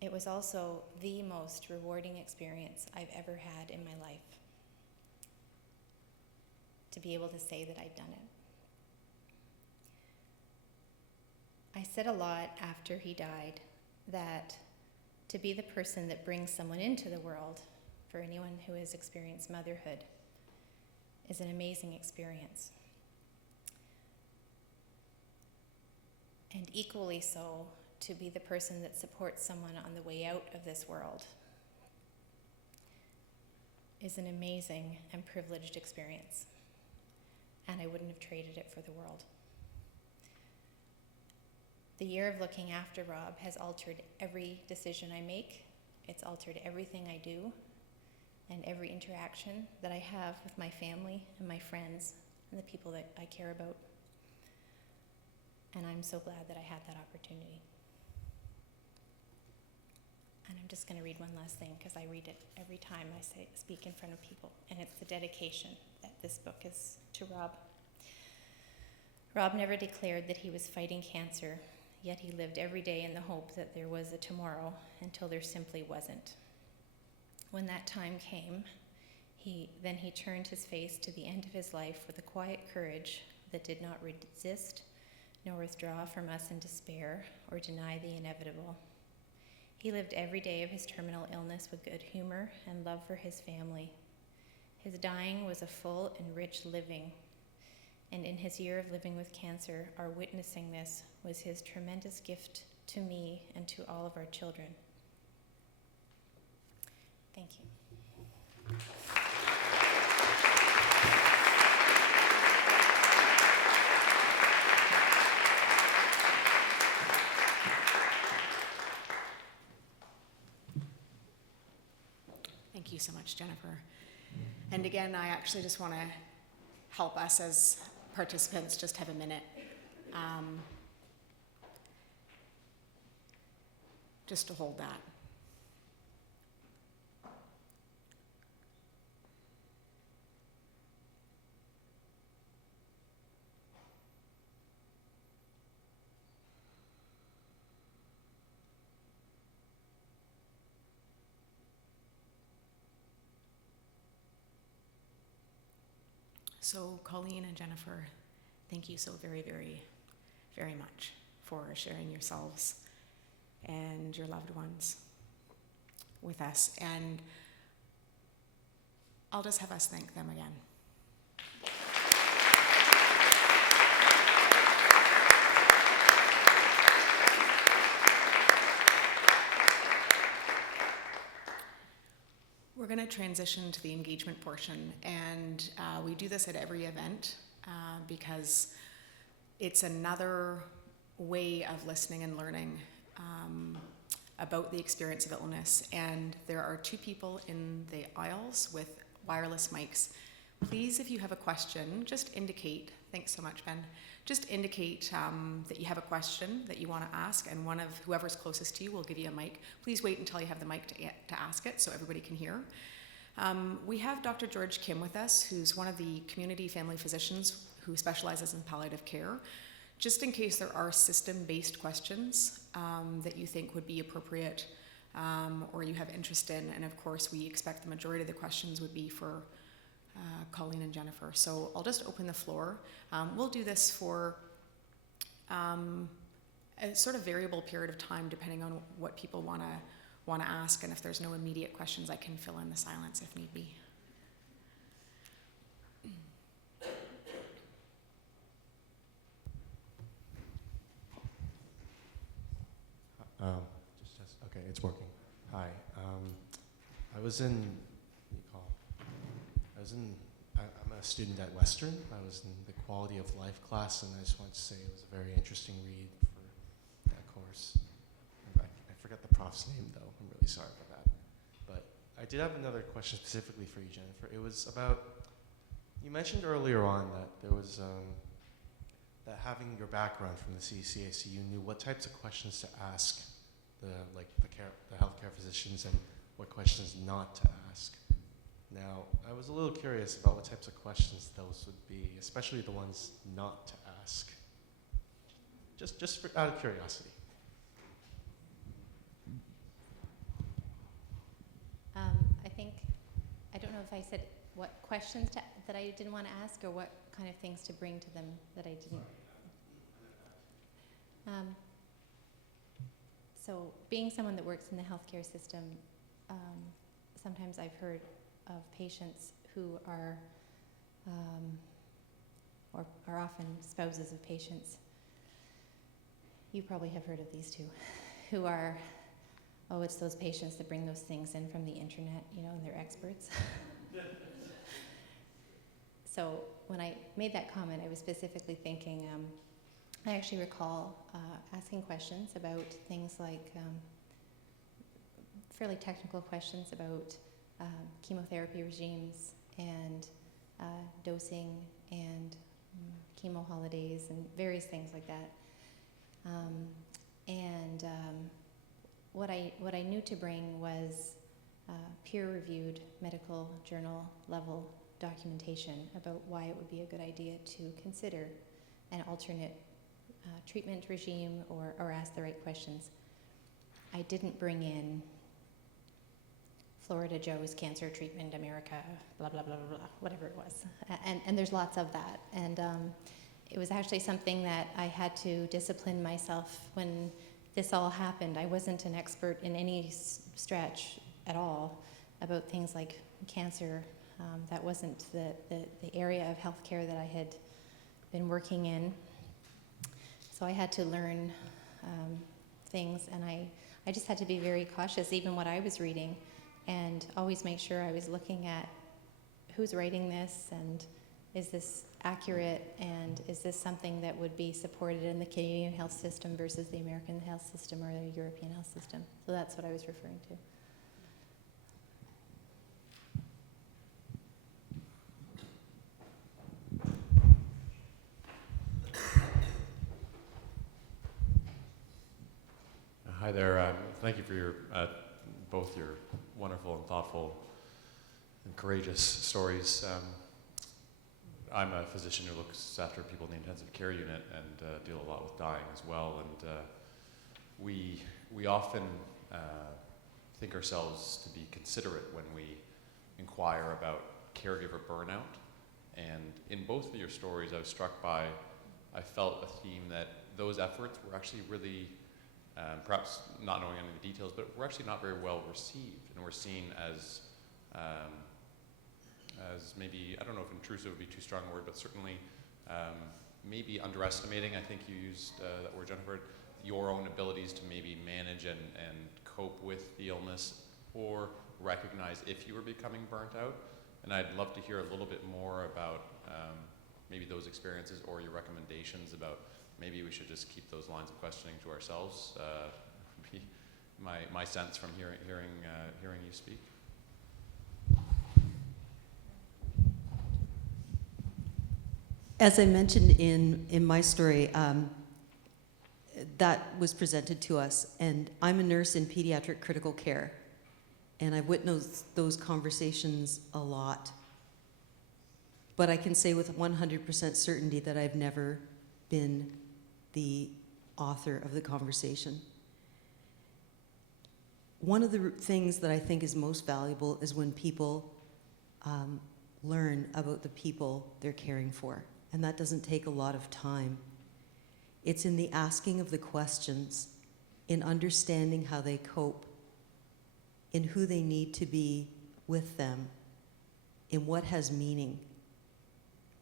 It was also the most rewarding experience I've ever had in my life, to be able to say that I'd done it. I said a lot after he died that to be the person that brings someone into the world, for anyone who has experienced motherhood, is an amazing experience. And equally so, to be the person that supports someone on the way out of this world is an amazing and privileged experience. And I wouldn't have traded it for the world. The year of looking after Rob has altered every decision I make. It's altered everything I do and every interaction that I have with my family and my friends and the people that I care about. And I'm so glad that I had that opportunity. And I'm just going to read one last thing because I read it every time I speak in front of people, and it's the dedication that this book is to Rob. Rob never declared that he was fighting cancer, yet he lived every day in the hope that there was a tomorrow until there simply wasn't. When that time came, he turned his face to the end of his life with a quiet courage that did not resist nor withdraw from us in despair or deny the inevitable. He lived every day of his terminal illness with good humor and love for his family. His dying was a full and rich living, and in his year of living with cancer, our witnessing this was his tremendous gift to me and to all of our children. Thank you. Thank you so much, Jennifer. And again, I actually just want to help us as participants just have a minute. Just to hold that. So Colleen and Jennifer, thank you so very, very, very much for sharing yourselves and your loved ones with us. And I'll just have us thank them again. We're going to transition to the engagement portion, and we do this at every event because it's another way of listening and learning about the experience of illness. And there are 2 people in the aisles with wireless mics. Please, if you have a question, just indicate, thanks so much, Ben, just indicate that you have a question that you want to ask, and one of whoever's closest to you will give you a mic. Please wait until you have the mic to ask it so everybody can hear. We have Dr. George Kim with us, who's one of the community family physicians who specializes in palliative care. Just in case there are system-based questions that you think would be appropriate or you have interest in, and of course we expect the majority of the questions would be for Colleen and Jennifer. So I'll just open the floor. We'll do this for a sort of variable period of time depending on what people want to ask, and if there's no immediate questions, I can fill in the silence if need be. Okay, it's working. Hi. I'm a student at Western. I was in the quality of life class, and I just wanted to say it was a very interesting read for that course. I forgot the prof's name, though. I'm really sorry about that. But I did have another question specifically for you, Jennifer. It was about, you mentioned earlier on that there was, that having your background from the CCAC, you knew what types of questions to ask the healthcare physicians and what questions not to ask. Now, I was a little curious about what types of questions those would be, especially the ones not to ask. Just out of curiosity. I don't know if I said what questions that I didn't want to ask, or what kind of things to bring to them that I didn't. So being someone that works in the healthcare system, sometimes I've heard of patients who are, or are often spouses of patients. You probably have heard of these too, who are, oh, it's those patients that bring those things in from the internet, you know, and they're experts. So when I made that comment, I was specifically thinking, I actually recall asking questions about things like fairly technical questions about chemotherapy regimes and dosing and chemo holidays and various things like that. What I knew to bring was peer-reviewed medical journal level documentation about why it would be a good idea to consider an alternate treatment regime or ask the right questions. I didn't bring in Florida Joe's Cancer Treatment America, blah, blah, blah, blah, blah, whatever it was. And there's lots of that. And it was actually something that I had to discipline myself when this all happened. I wasn't an expert in any stretch at all about things like cancer. That wasn't the area of healthcare that I had been working in. So I had to learn things, and I just had to be very cautious, even what I was reading, and always make sure I was looking at who's writing this, and is this accurate, and is this something that would be supported in the Canadian health system versus the American health system or the European health system. So that's what I was referring to. Hi there. Thank you for your both your wonderful and thoughtful and courageous stories. I'm a physician who looks after people in the intensive care unit and deal a lot with dying as well. And we often think ourselves to be considerate when we inquire about caregiver burnout. And in both of your stories, I was struck by, I felt a theme that those efforts were actually really, perhaps not knowing any of the details, but were actually not very well received, and were seen as maybe, I don't know if intrusive would be too strong a word, but certainly maybe underestimating, I think you used that word, Jennifer, your own abilities to maybe manage and cope with the illness, or recognize if you were becoming burnt out. And I'd love to hear a little bit more about maybe those experiences, or your recommendations about maybe we should just keep those lines of questioning to ourselves. Would be my sense from hearing you speak. As I mentioned in my story, that was presented to us, and I'm a nurse in pediatric critical care, and I've witnessed those conversations a lot. But I can say with 100% certainty that I've never been the author of the conversation. One of the things that I think is most valuable is when people learn about the people they're caring for. And that doesn't take a lot of time. It's in the asking of the questions, in understanding how they cope, in who they need to be with them, in what has meaning.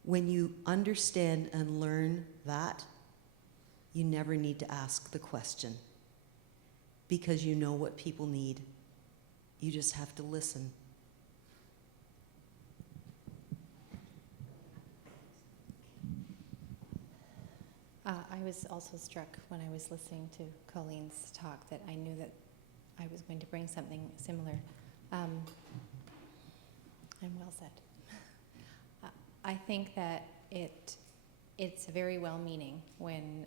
When you understand and learn that, you never need to ask the question, because you know what people need. You just have to listen. I was also struck when I was listening to Colleen's talk that I knew that I was going to bring something similar. I'm well said. I think that it's very well-meaning when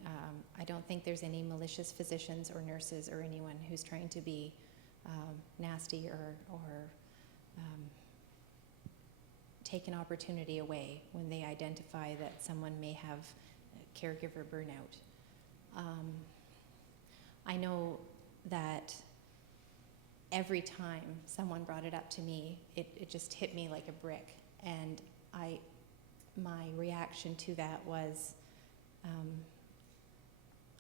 I don't think there's any malicious physicians or nurses or anyone who's trying to be nasty or take an opportunity away when they identify that someone may have caregiver burnout. I know that every time someone brought it up to me, it just hit me like a brick, and my reaction to that was,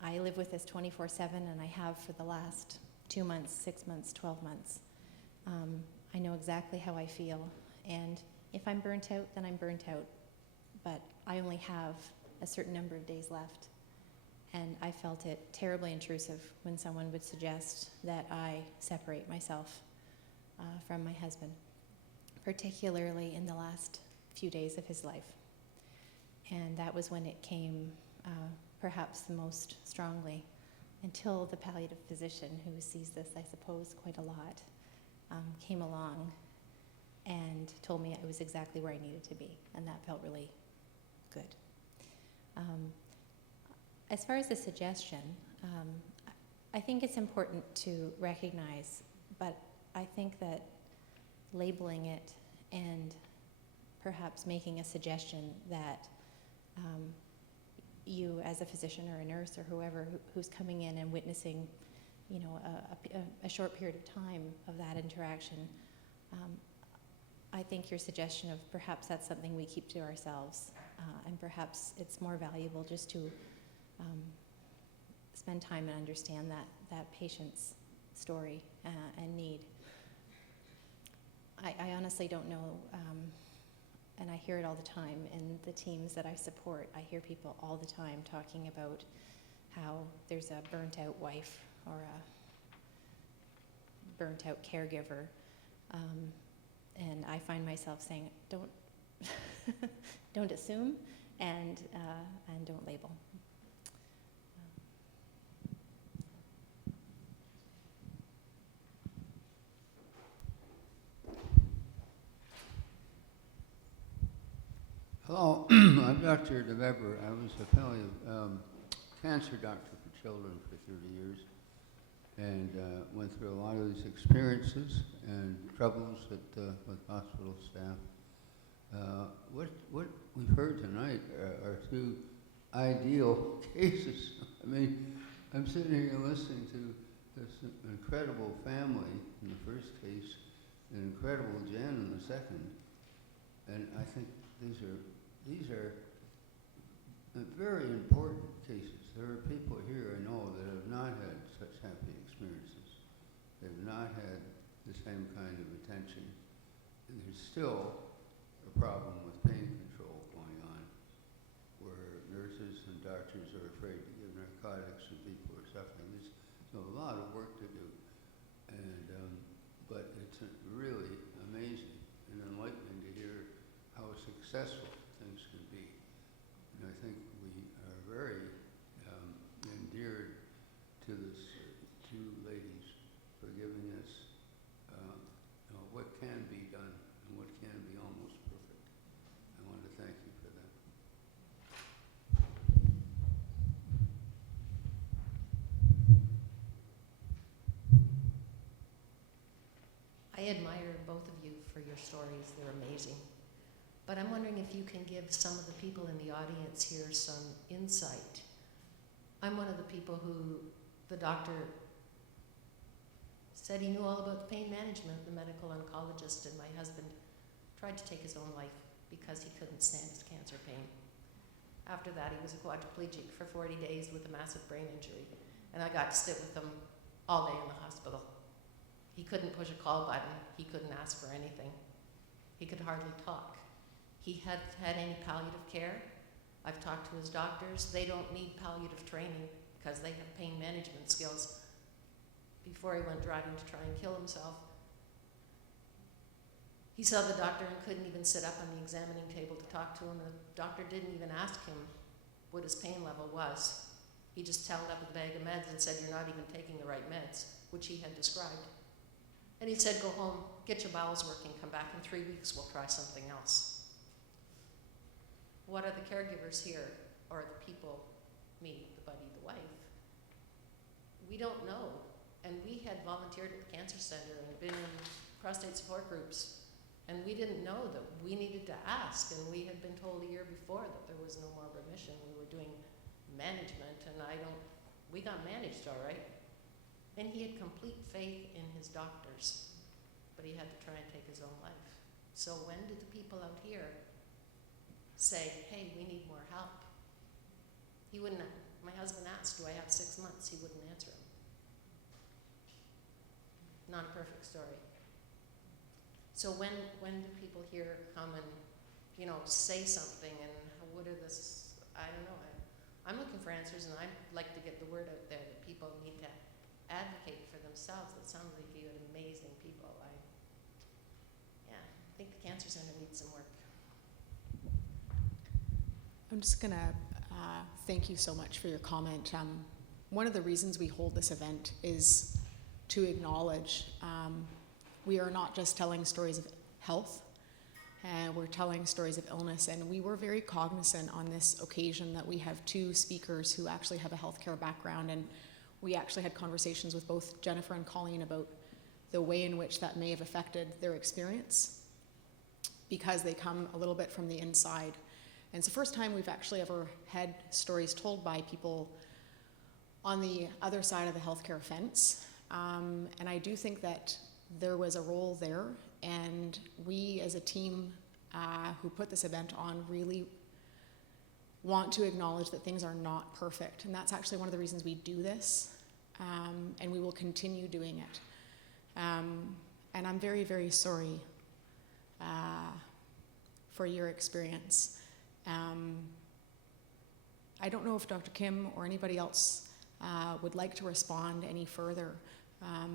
I live with this 24/7, and I have for the last 2 months, 6 months, 12 months. I know exactly how I feel, and if I'm burnt out, then I'm burnt out, but I only have a certain number of days left. And I felt it terribly intrusive when someone would suggest that I separate myself from my husband, particularly in the last few days of his life. And that was when it came perhaps the most strongly, until the palliative physician, who sees this, I suppose, quite a lot, came along and told me I was exactly where I needed to be, and that felt really good. As far as the suggestion, I think it's important to recognize, but I think that labeling it and perhaps making a suggestion that you as a physician or a nurse or whoever who's coming in and witnessing, you know, a short period of time of that interaction, I think your suggestion of perhaps that's something we keep to ourselves, and perhaps it's more valuable just to spend time and understand that patient's story and need. I honestly don't know, and I hear it all the time in the teams that I support. I hear people all the time talking about how there's a burnt out wife or a burnt out caregiver. And I find myself saying, don't, don't assume, and don't label. Hello, I'm Dr. DeWeber. I was a cancer doctor for children for 30 years and went through a lot of these experiences and troubles with hospital staff. What we've heard tonight are two ideal cases. I mean, I'm sitting here listening to this incredible family in the first case, an incredible Jen in the second, and I think these are very important cases. There are people here I know that have not had such happy experiences. They've not had the same kind of attention. And there's still a problem with pain control going on, where nurses and doctors are afraid to give narcotics and people are suffering. There's a lot of work to do. And but it's really amazing and enlightening to hear how successful things can be. And I think we are very endeared to this two ladies for giving us what can be done and what can be almost perfect. I want to thank you for that. I admire both of you for your stories. They're amazing. But I'm wondering if you can give some of the people in the audience here some insight. I'm one of the people who the doctor said he knew all about the pain management, the medical oncologist, and my husband tried to take his own life because he couldn't stand his cancer pain. After that, he was a quadriplegic for 40 days with a massive brain injury, and I got to sit with him all day in the hospital. He couldn't push a call button. He couldn't ask for anything. He could hardly talk. He hadn't had any palliative care. I've talked to his doctors. They don't need palliative training because they have pain management skills. Before he went driving to try and kill himself, he saw the doctor and couldn't even sit up on the examining table to talk to him. The doctor didn't even ask him what his pain level was. He just held up a bag of meds and said, "You're not even taking the right meds," which he had described. And he said, "Go home, get your bowels working, come back in 3 weeks, we'll try something else." What are the caregivers here, or the people, me, the buddy, the wife? We don't know. And we had volunteered at the cancer center and been in prostate support groups, and we didn't know that we needed to ask, and we had been told a year before that there was no more remission. We were doing management, and we got managed all right. And he had complete faith in his doctors, but he had to try and take his own life. So when did the people out here say, "Hey, we need more help"? He wouldn't. My husband asked, "Do I have 6 months?" He wouldn't answer him. Not a perfect story. So when do people here come and, say something, and what are this? I don't know. I'm looking for answers, and I'd like to get the word out there that people need to advocate for themselves. It sounds like you had amazing people. I think the Cancer Center needs some work. I'm just going to thank you so much for your comment. One of the reasons we hold this event is to acknowledge we are not just telling stories of health, we're telling stories of illness, and we were very cognizant on this occasion that we have two speakers who actually have a healthcare background, and we actually had conversations with both Jennifer and Colleen about the way in which that may have affected their experience because they come a little bit from the inside. And it's the first time we've actually ever had stories told by people on the other side of the healthcare fence. And I do think that there was a role there, and we as a team who put this event on really want to acknowledge that things are not perfect. And that's actually one of the reasons we do this, and we will continue doing it. And I'm very, very sorry for your experience. I don't know if Dr. Kim or anybody else would like to respond any further,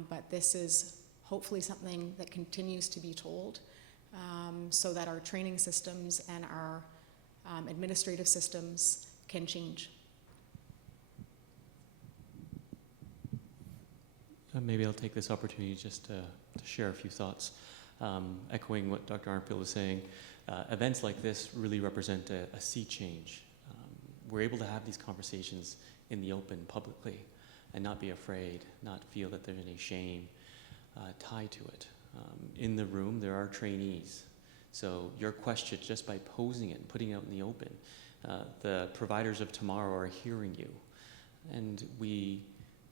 but this is hopefully something that continues to be told, so that our training systems and our administrative systems can change. Maybe I'll take this opportunity just to share a few thoughts. Echoing what Dr. Arnfield was saying, events like this really represent a sea change. We're able to have these conversations in the open publicly and not be afraid, not feel that there's any shame tied to it. In the room, there are trainees. So your question, just by posing it and putting it out in the open, the providers of tomorrow are hearing you. And we,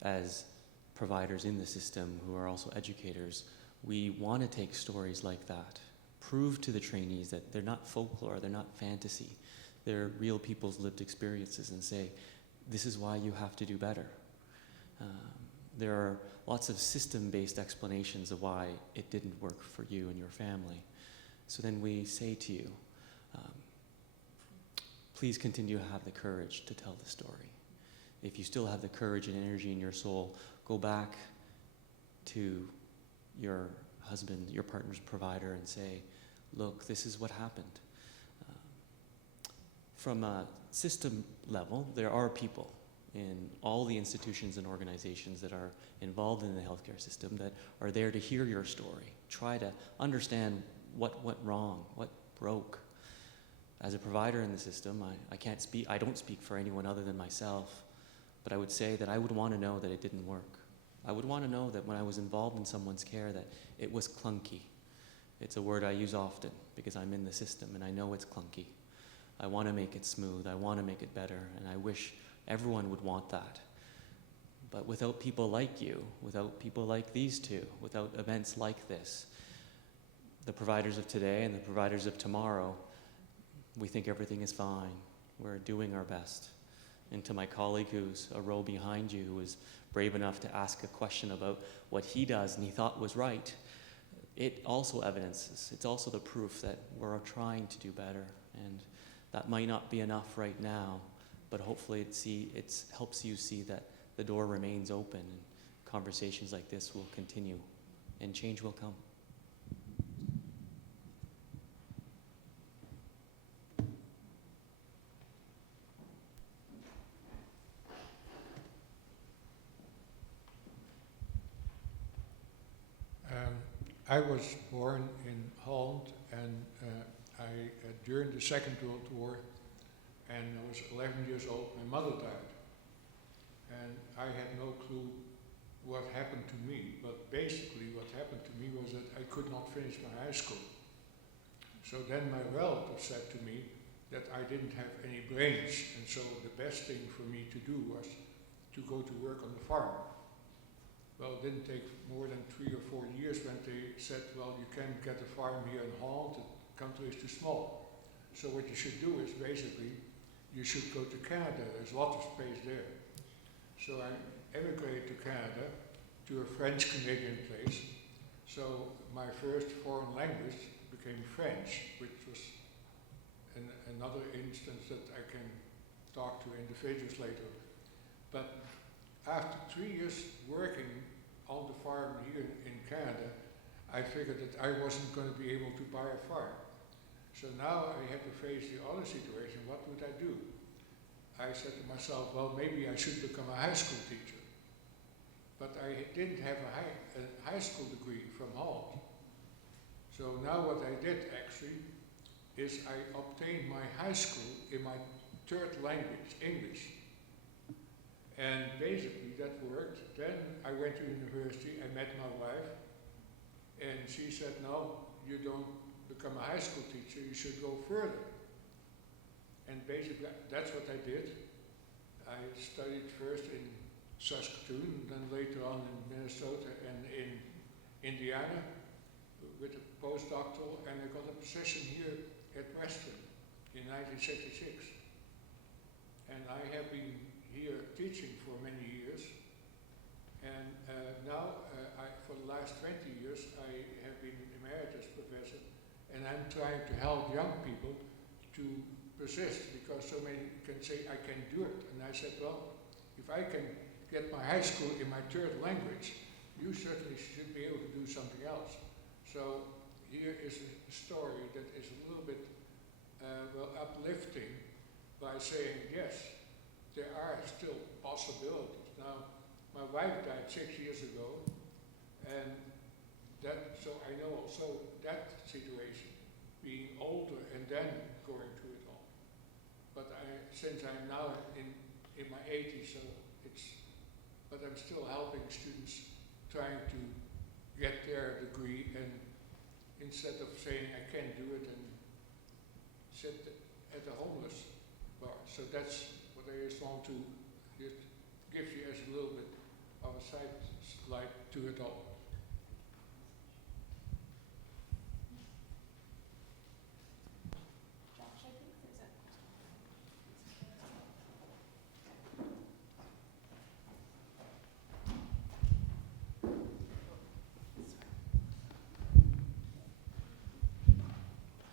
as providers in the system who are also educators, we want to take stories like that, prove to the trainees that they're not folklore, they're not fantasy, they're real people's lived experiences, and say, this is why you have to do better. There are lots of system-based explanations of why it didn't work for you and your family. So then we say to you, please continue to have the courage to tell the story. If you still have the courage and energy in your soul, go back to your husband, your partner's provider, and say, look, this is what happened. From a system level, there are people in all the institutions and organizations that are involved in the healthcare system that are there to hear your story, try to understand what went wrong, what broke. As a provider in the system, I don't speak for anyone other than myself, but I would say that I would want to know that it didn't work. I would want to know that when I was involved in someone's care that it was clunky. It's a word I use often because I'm in the system and I know it's clunky. I want to make it smooth, I want to make it better, and I wish everyone would want that. But without people like you, without people like these two, without events like this, the providers of today and the providers of tomorrow, we think everything is fine. We're doing our best. And to my colleague who's a row behind you, who was brave enough to ask a question about what he does and he thought was right, it also evidences, it's also the proof that we're trying to do better. And that might not be enough right now, but hopefully it helps you see that the door remains open and conversations like this will continue and change will come. I was born in Holland, and during the Second World War, and I was 11 years old, my mother died. And I had no clue what happened to me, but basically what happened to me was that I could not finish my high school. So then my relative said to me that I didn't have any brains, and so the best thing for me to do was to go to work on the farm. Well, it didn't take more than 3 or 4 years when they said, well, you can't get a farm here in Holland, the country is too small. So what you should do is basically, you should go to Canada, there's lots of space there. So I emigrated to Canada, to a French-Canadian place. So my first foreign language became French, which was another instance that I can talk to individuals later. But after 3 years working on the farm here in Canada, I figured that I wasn't going to be able to buy a farm. So now I had to face the other situation. What would I do? I said to myself, well, maybe I should become a high school teacher. But I didn't have a high school degree from Holland. So now what I did actually is I obtained my high school in my third language, English. And basically that worked. Then I went to university, I met my wife, and she said, no, you don't become a high school teacher, you should go further. And basically that's what I did. I studied first in Saskatoon, then later on in Minnesota and in Indiana with a postdoctoral, and I got a position here at Western in 1966. And I have been here teaching for many years, and now for the last 20 years I have been emeritus professor, and I'm trying to help young people to persist, because so many can say I can do it. And I said, well, if I can get my high school in my third language, you certainly should be able to do something else. So here is a story that is a little bit uplifting by saying, yes, there are still possibilities. Now, my wife died 6 years ago, and so I know also that situation, being older and then going through it all. But since I'm now in my 80s, but I'm still helping students trying to get their degree, and instead of saying I can't do it and sit at a homeless bar. So that's what I just want to just give you as a little bit of a side light to it all.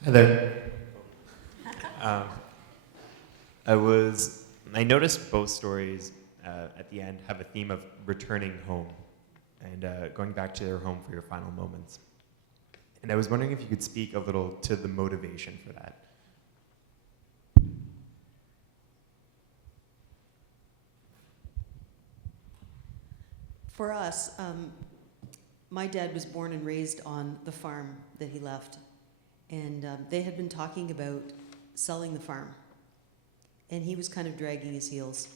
Hi there. I noticed both stories at the end have a theme of returning home and going back to your home for your final moments. And I was wondering if you could speak a little to the motivation for that. For us, my dad was born and raised on the farm that he left. And they had been talking about selling the farm. And he was kind of dragging his heels.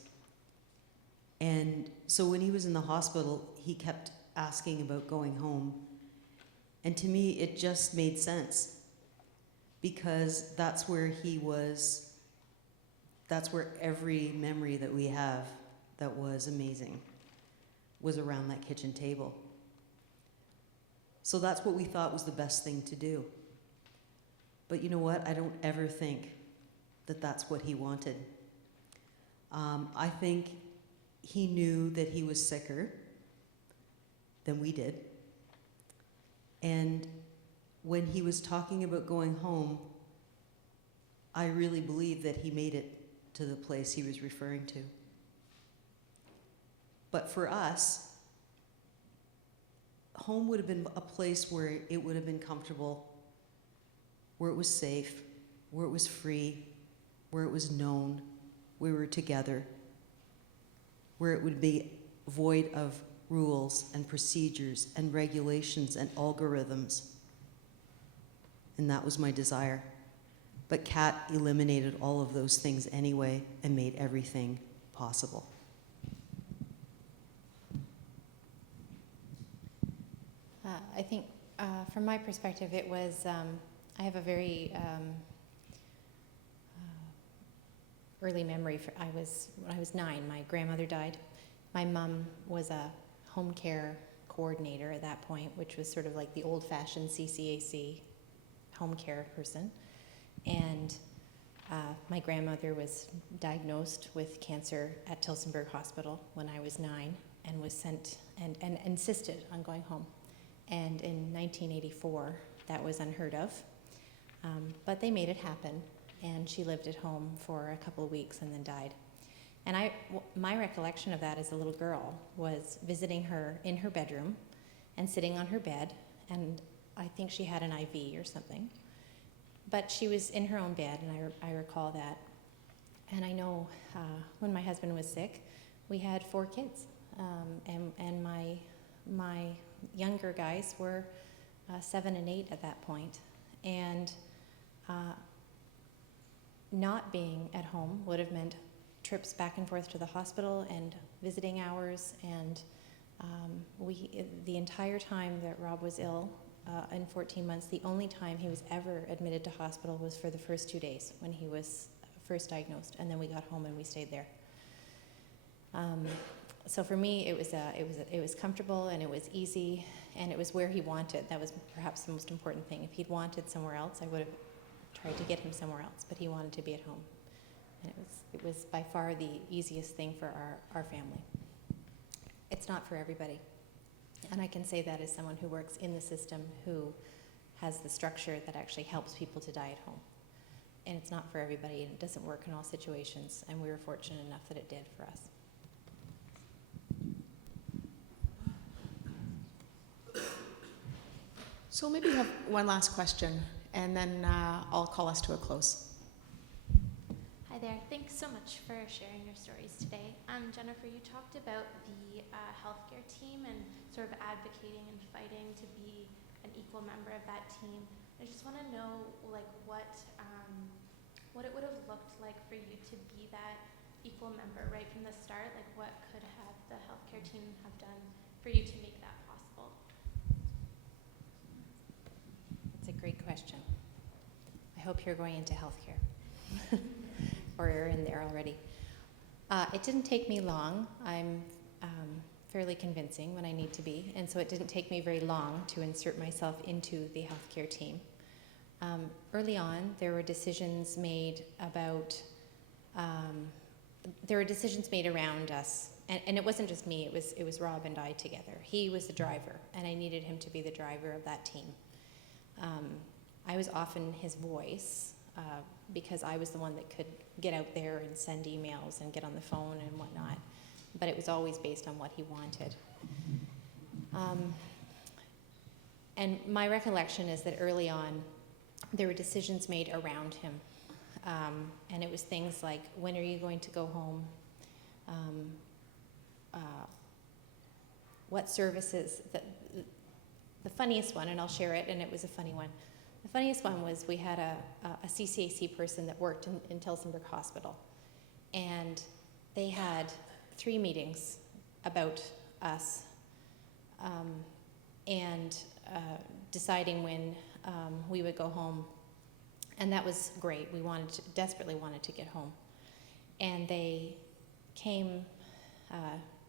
And so when he was in the hospital, he kept asking about going home. And to me, it just made sense. Because that's where he was, that's where every memory that we have that was amazing was around that kitchen table. So that's what we thought was the best thing to do. But you know what? I don't ever think that that's what he wanted. I think he knew that he was sicker than we did. And when he was talking about going home, I really believe that he made it to the place he was referring to. But for us, home would have been a place where it would have been comfortable, where it was safe, where it was free, where it was known, we were together, where it would be void of rules and procedures and regulations and algorithms. And that was my desire. But Kat eliminated all of those things anyway and made everything possible. I think from my perspective, it was, I have a very early memory. When I was 9, my grandmother died. My mom was a home care coordinator at that point, which was sort of like the old-fashioned CCAC home care person. And my grandmother was diagnosed with cancer at Tillsonburg Hospital when I was 9 and was sent and insisted on going home. And in 1984, that was unheard of. But they made it happen, and she lived at home for a couple of weeks and then died. And my recollection of that as a little girl was visiting her in her bedroom and sitting on her bed, and I think she had an IV or something. But she was in her own bed, and I recall that. And I know when my husband was sick, we had 4 kids, and my younger guys were 7 and 8 at that point. And not being at home would have meant trips back and forth to the hospital and visiting hours. And the entire time that Rob was ill, in 14 months, the only time he was ever admitted to hospital was for the first 2 days when he was first diagnosed, and then we got home and we stayed there. So for me, it was comfortable and it was easy, and it was where he wanted. That was perhaps the most important thing. If he'd wanted somewhere else, I would have tried to get him somewhere else, but he wanted to be at home, and it was by far the easiest thing for our family. It's not for everybody. And I can say that as someone who works in the system, who has the structure that actually helps people to die at home. And it's not for everybody, and it doesn't work in all situations, and we were fortunate enough that it did for us. So maybe you have one last question, and then I'll call us to a close. Hi there. Thanks so much for sharing your stories today. Jennifer, you talked about the healthcare team and sort of advocating and fighting to be an equal member of that team. I just want to know, like, what it would have looked like for you to be that equal member right from the start. Like, what could have the healthcare team have done for you to make that possible? It's a great question. I hope you're going into healthcare, or you're in there already. It didn't take me long. I'm fairly convincing when I need to be, and so it didn't take me very long to insert myself into the healthcare team. Early on, there were decisions made about, around us, and it wasn't just me, it was Rob and I together. He was the driver, and I needed him to be the driver of that team. I was often his voice, because I was the one that could get out there and send emails and get on the phone and whatnot, but it was always based on what he wanted. And my recollection is that early on, there were decisions made around him, and it was things like, when are you going to go home? What services? The funniest one, and I'll share it, and it was a funny one. The funniest one was we had a CCAC person that worked in Tillsonburg Hospital, and they had 3 meetings about us, and deciding when we would go home, and that was great. We desperately wanted to get home, and they came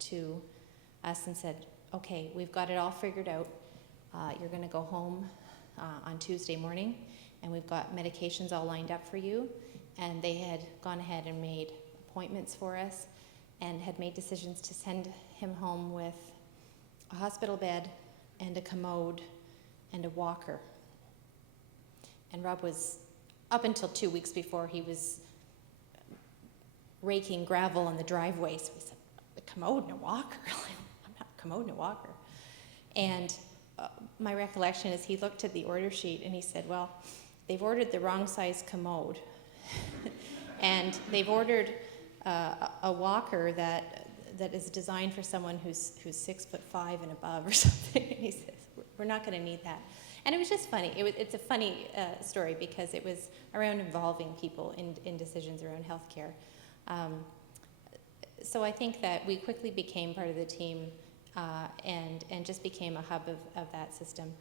to us and said, "Okay, we've got it all figured out. You're going to go home on Tuesday morning, and we've got medications all lined up for you." And they had gone ahead and made appointments for us, and had made decisions to send him home with a hospital bed and a commode and a walker. And Rob was, up until 2 weeks before, he was raking gravel on the driveway. So he said, "A commode and a walker? I'm not a commode and a walker." And my recollection is he looked at the order sheet and he said, "Well, they've ordered the wrong size commode." And they've ordered a walker that is designed for someone who's 6'5" and above or something. And he says, "We're not going to need that." And it was just funny. It's a funny story because it was around involving people in decisions around healthcare. So I think that we quickly became part of the team, and just became a hub of that system.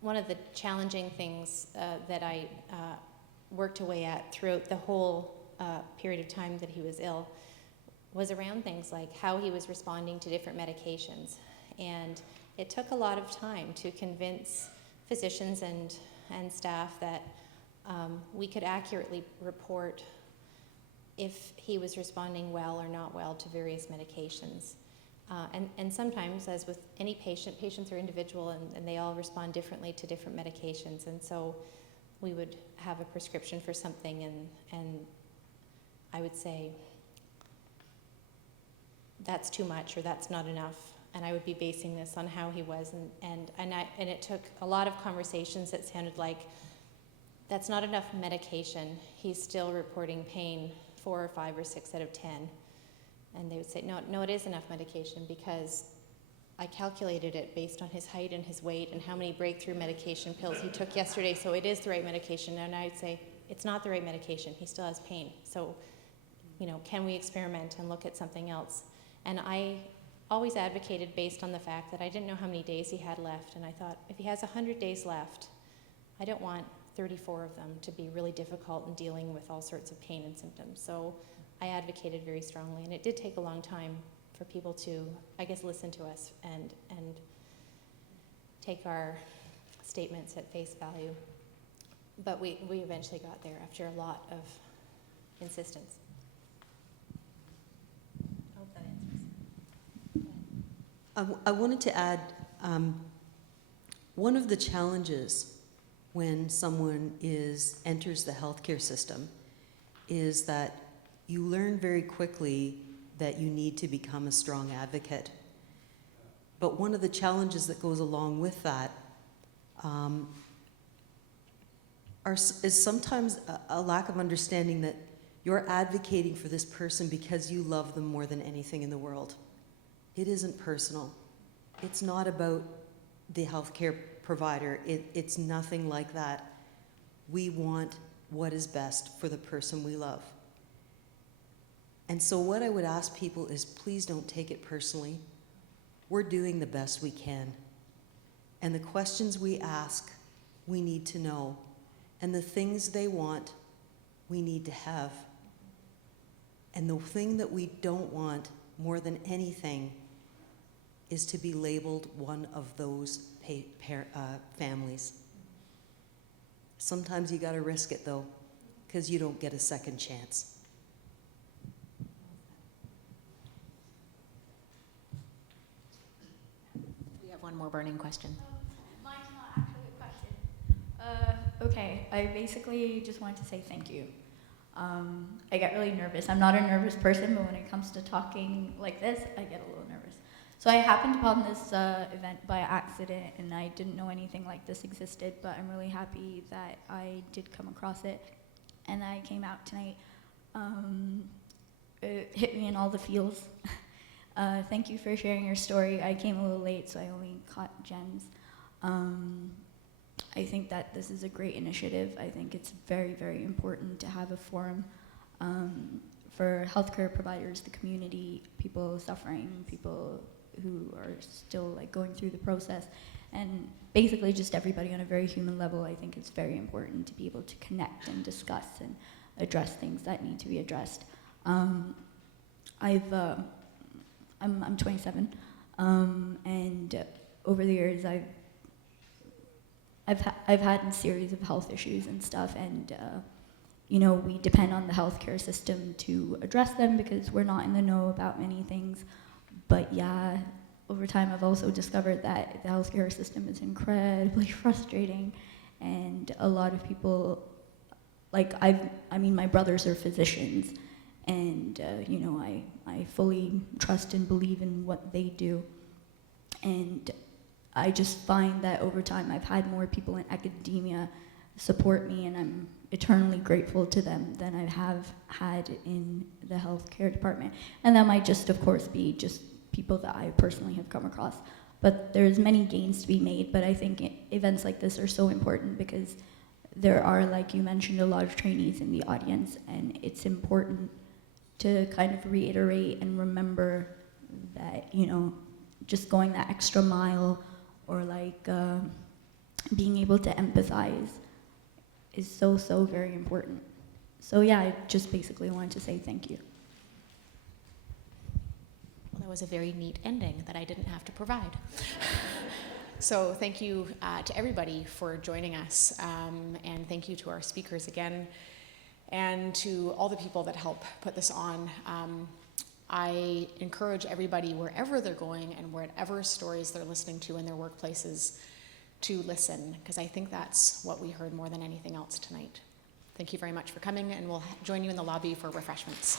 One of the challenging things that I worked away at throughout the whole period of time that he was ill was around things like how he was responding to different medications. And it took a lot of time to convince physicians and staff that we could accurately report if he was responding well or not well to various medications. And sometimes, as with any patient, patients are individual and they all respond differently to different medications. And so we would have a prescription for something and I would say, "That's too much," or "That's not enough." And I would be basing this on how he was. And it took a lot of conversations that sounded like, "That's not enough medication. He's still reporting pain 4 or 5 or 6 out of 10. And they would say, no, it is enough medication because I calculated it based on his height and his weight and how many breakthrough medication pills he took yesterday, so it is the right medication." And I would say, "It's not the right medication. He still has pain. So, can we experiment and look at something else?" And I always advocated based on the fact that I didn't know how many days he had left. And I thought, if he has 100 days left, I don't want 34 of them to be really difficult in dealing with all sorts of pain and symptoms. So I advocated very strongly, and it did take a long time for people to, I guess, listen to us and take our statements at face value. But we eventually got there after a lot of insistence. I hope that answers. I wanted to add, one of the challenges when someone enters the healthcare system is that you learn very quickly that you need to become a strong advocate. But one of the challenges that goes along with that is sometimes a lack of understanding that you're advocating for this person because you love them more than anything in the world. It isn't personal. It's not about the healthcare provider. It's nothing like that. We want what is best for the person we love. And so what I would ask people is, please don't take it personally. We're doing the best we can. And the questions we ask, we need to know. And the things they want, we need to have. And the thing that we don't want more than anything is to be labeled one of those families. Sometimes you gotta risk it though, because you don't get a second chance. We have one more burning question. Mine's not actually a question. Okay, I basically just wanted to say thank you. I get really nervous. I'm not a nervous person, but when it comes to talking like this, I get a little nervous. So I happened upon this event by accident, and I didn't know anything like this existed, but I'm really happy that I did come across it, and I came out tonight. It hit me in all the feels. Thank you for sharing your story. I came a little late, so I only caught gems. I think that this is a great initiative. I think it's very, very important to have a forum for healthcare providers, the community, people suffering, people who are still like going through the process, and basically just everybody on a very human level. I think it's very important to be able to connect and discuss and address things that need to be addressed. I'm 27, and over the years I've had a series of health issues and stuff, and you know, we depend on the healthcare system to address them because we're not in the know about many things. But yeah, over time I've also discovered that the healthcare system is incredibly frustrating, and a lot of people, like I mean, my brothers are physicians, and you know, I fully trust and believe in what they do, and I just find that over time I've had more people in academia support me, and I'm eternally grateful to them than I have had in the healthcare department. And that might just, of course, be just people that I personally have come across. But there's many gains to be made, but I think events like this are so important because there are, like you mentioned, a lot of trainees in the audience, and it's important to kind of reiterate and remember that, you know, just going that extra mile or like being able to empathize is so, so very important. So yeah, I just basically wanted to say thank you. Well, that was a very neat ending that I didn't have to provide. So thank you to everybody for joining us, and thank you to our speakers again, and to all the people that help put this on. I encourage everybody, wherever they're going and whatever stories they're listening to in their workplaces, to listen, because I think that's what we heard more than anything else tonight. Thank you very much for coming, and we'll join you in the lobby for refreshments.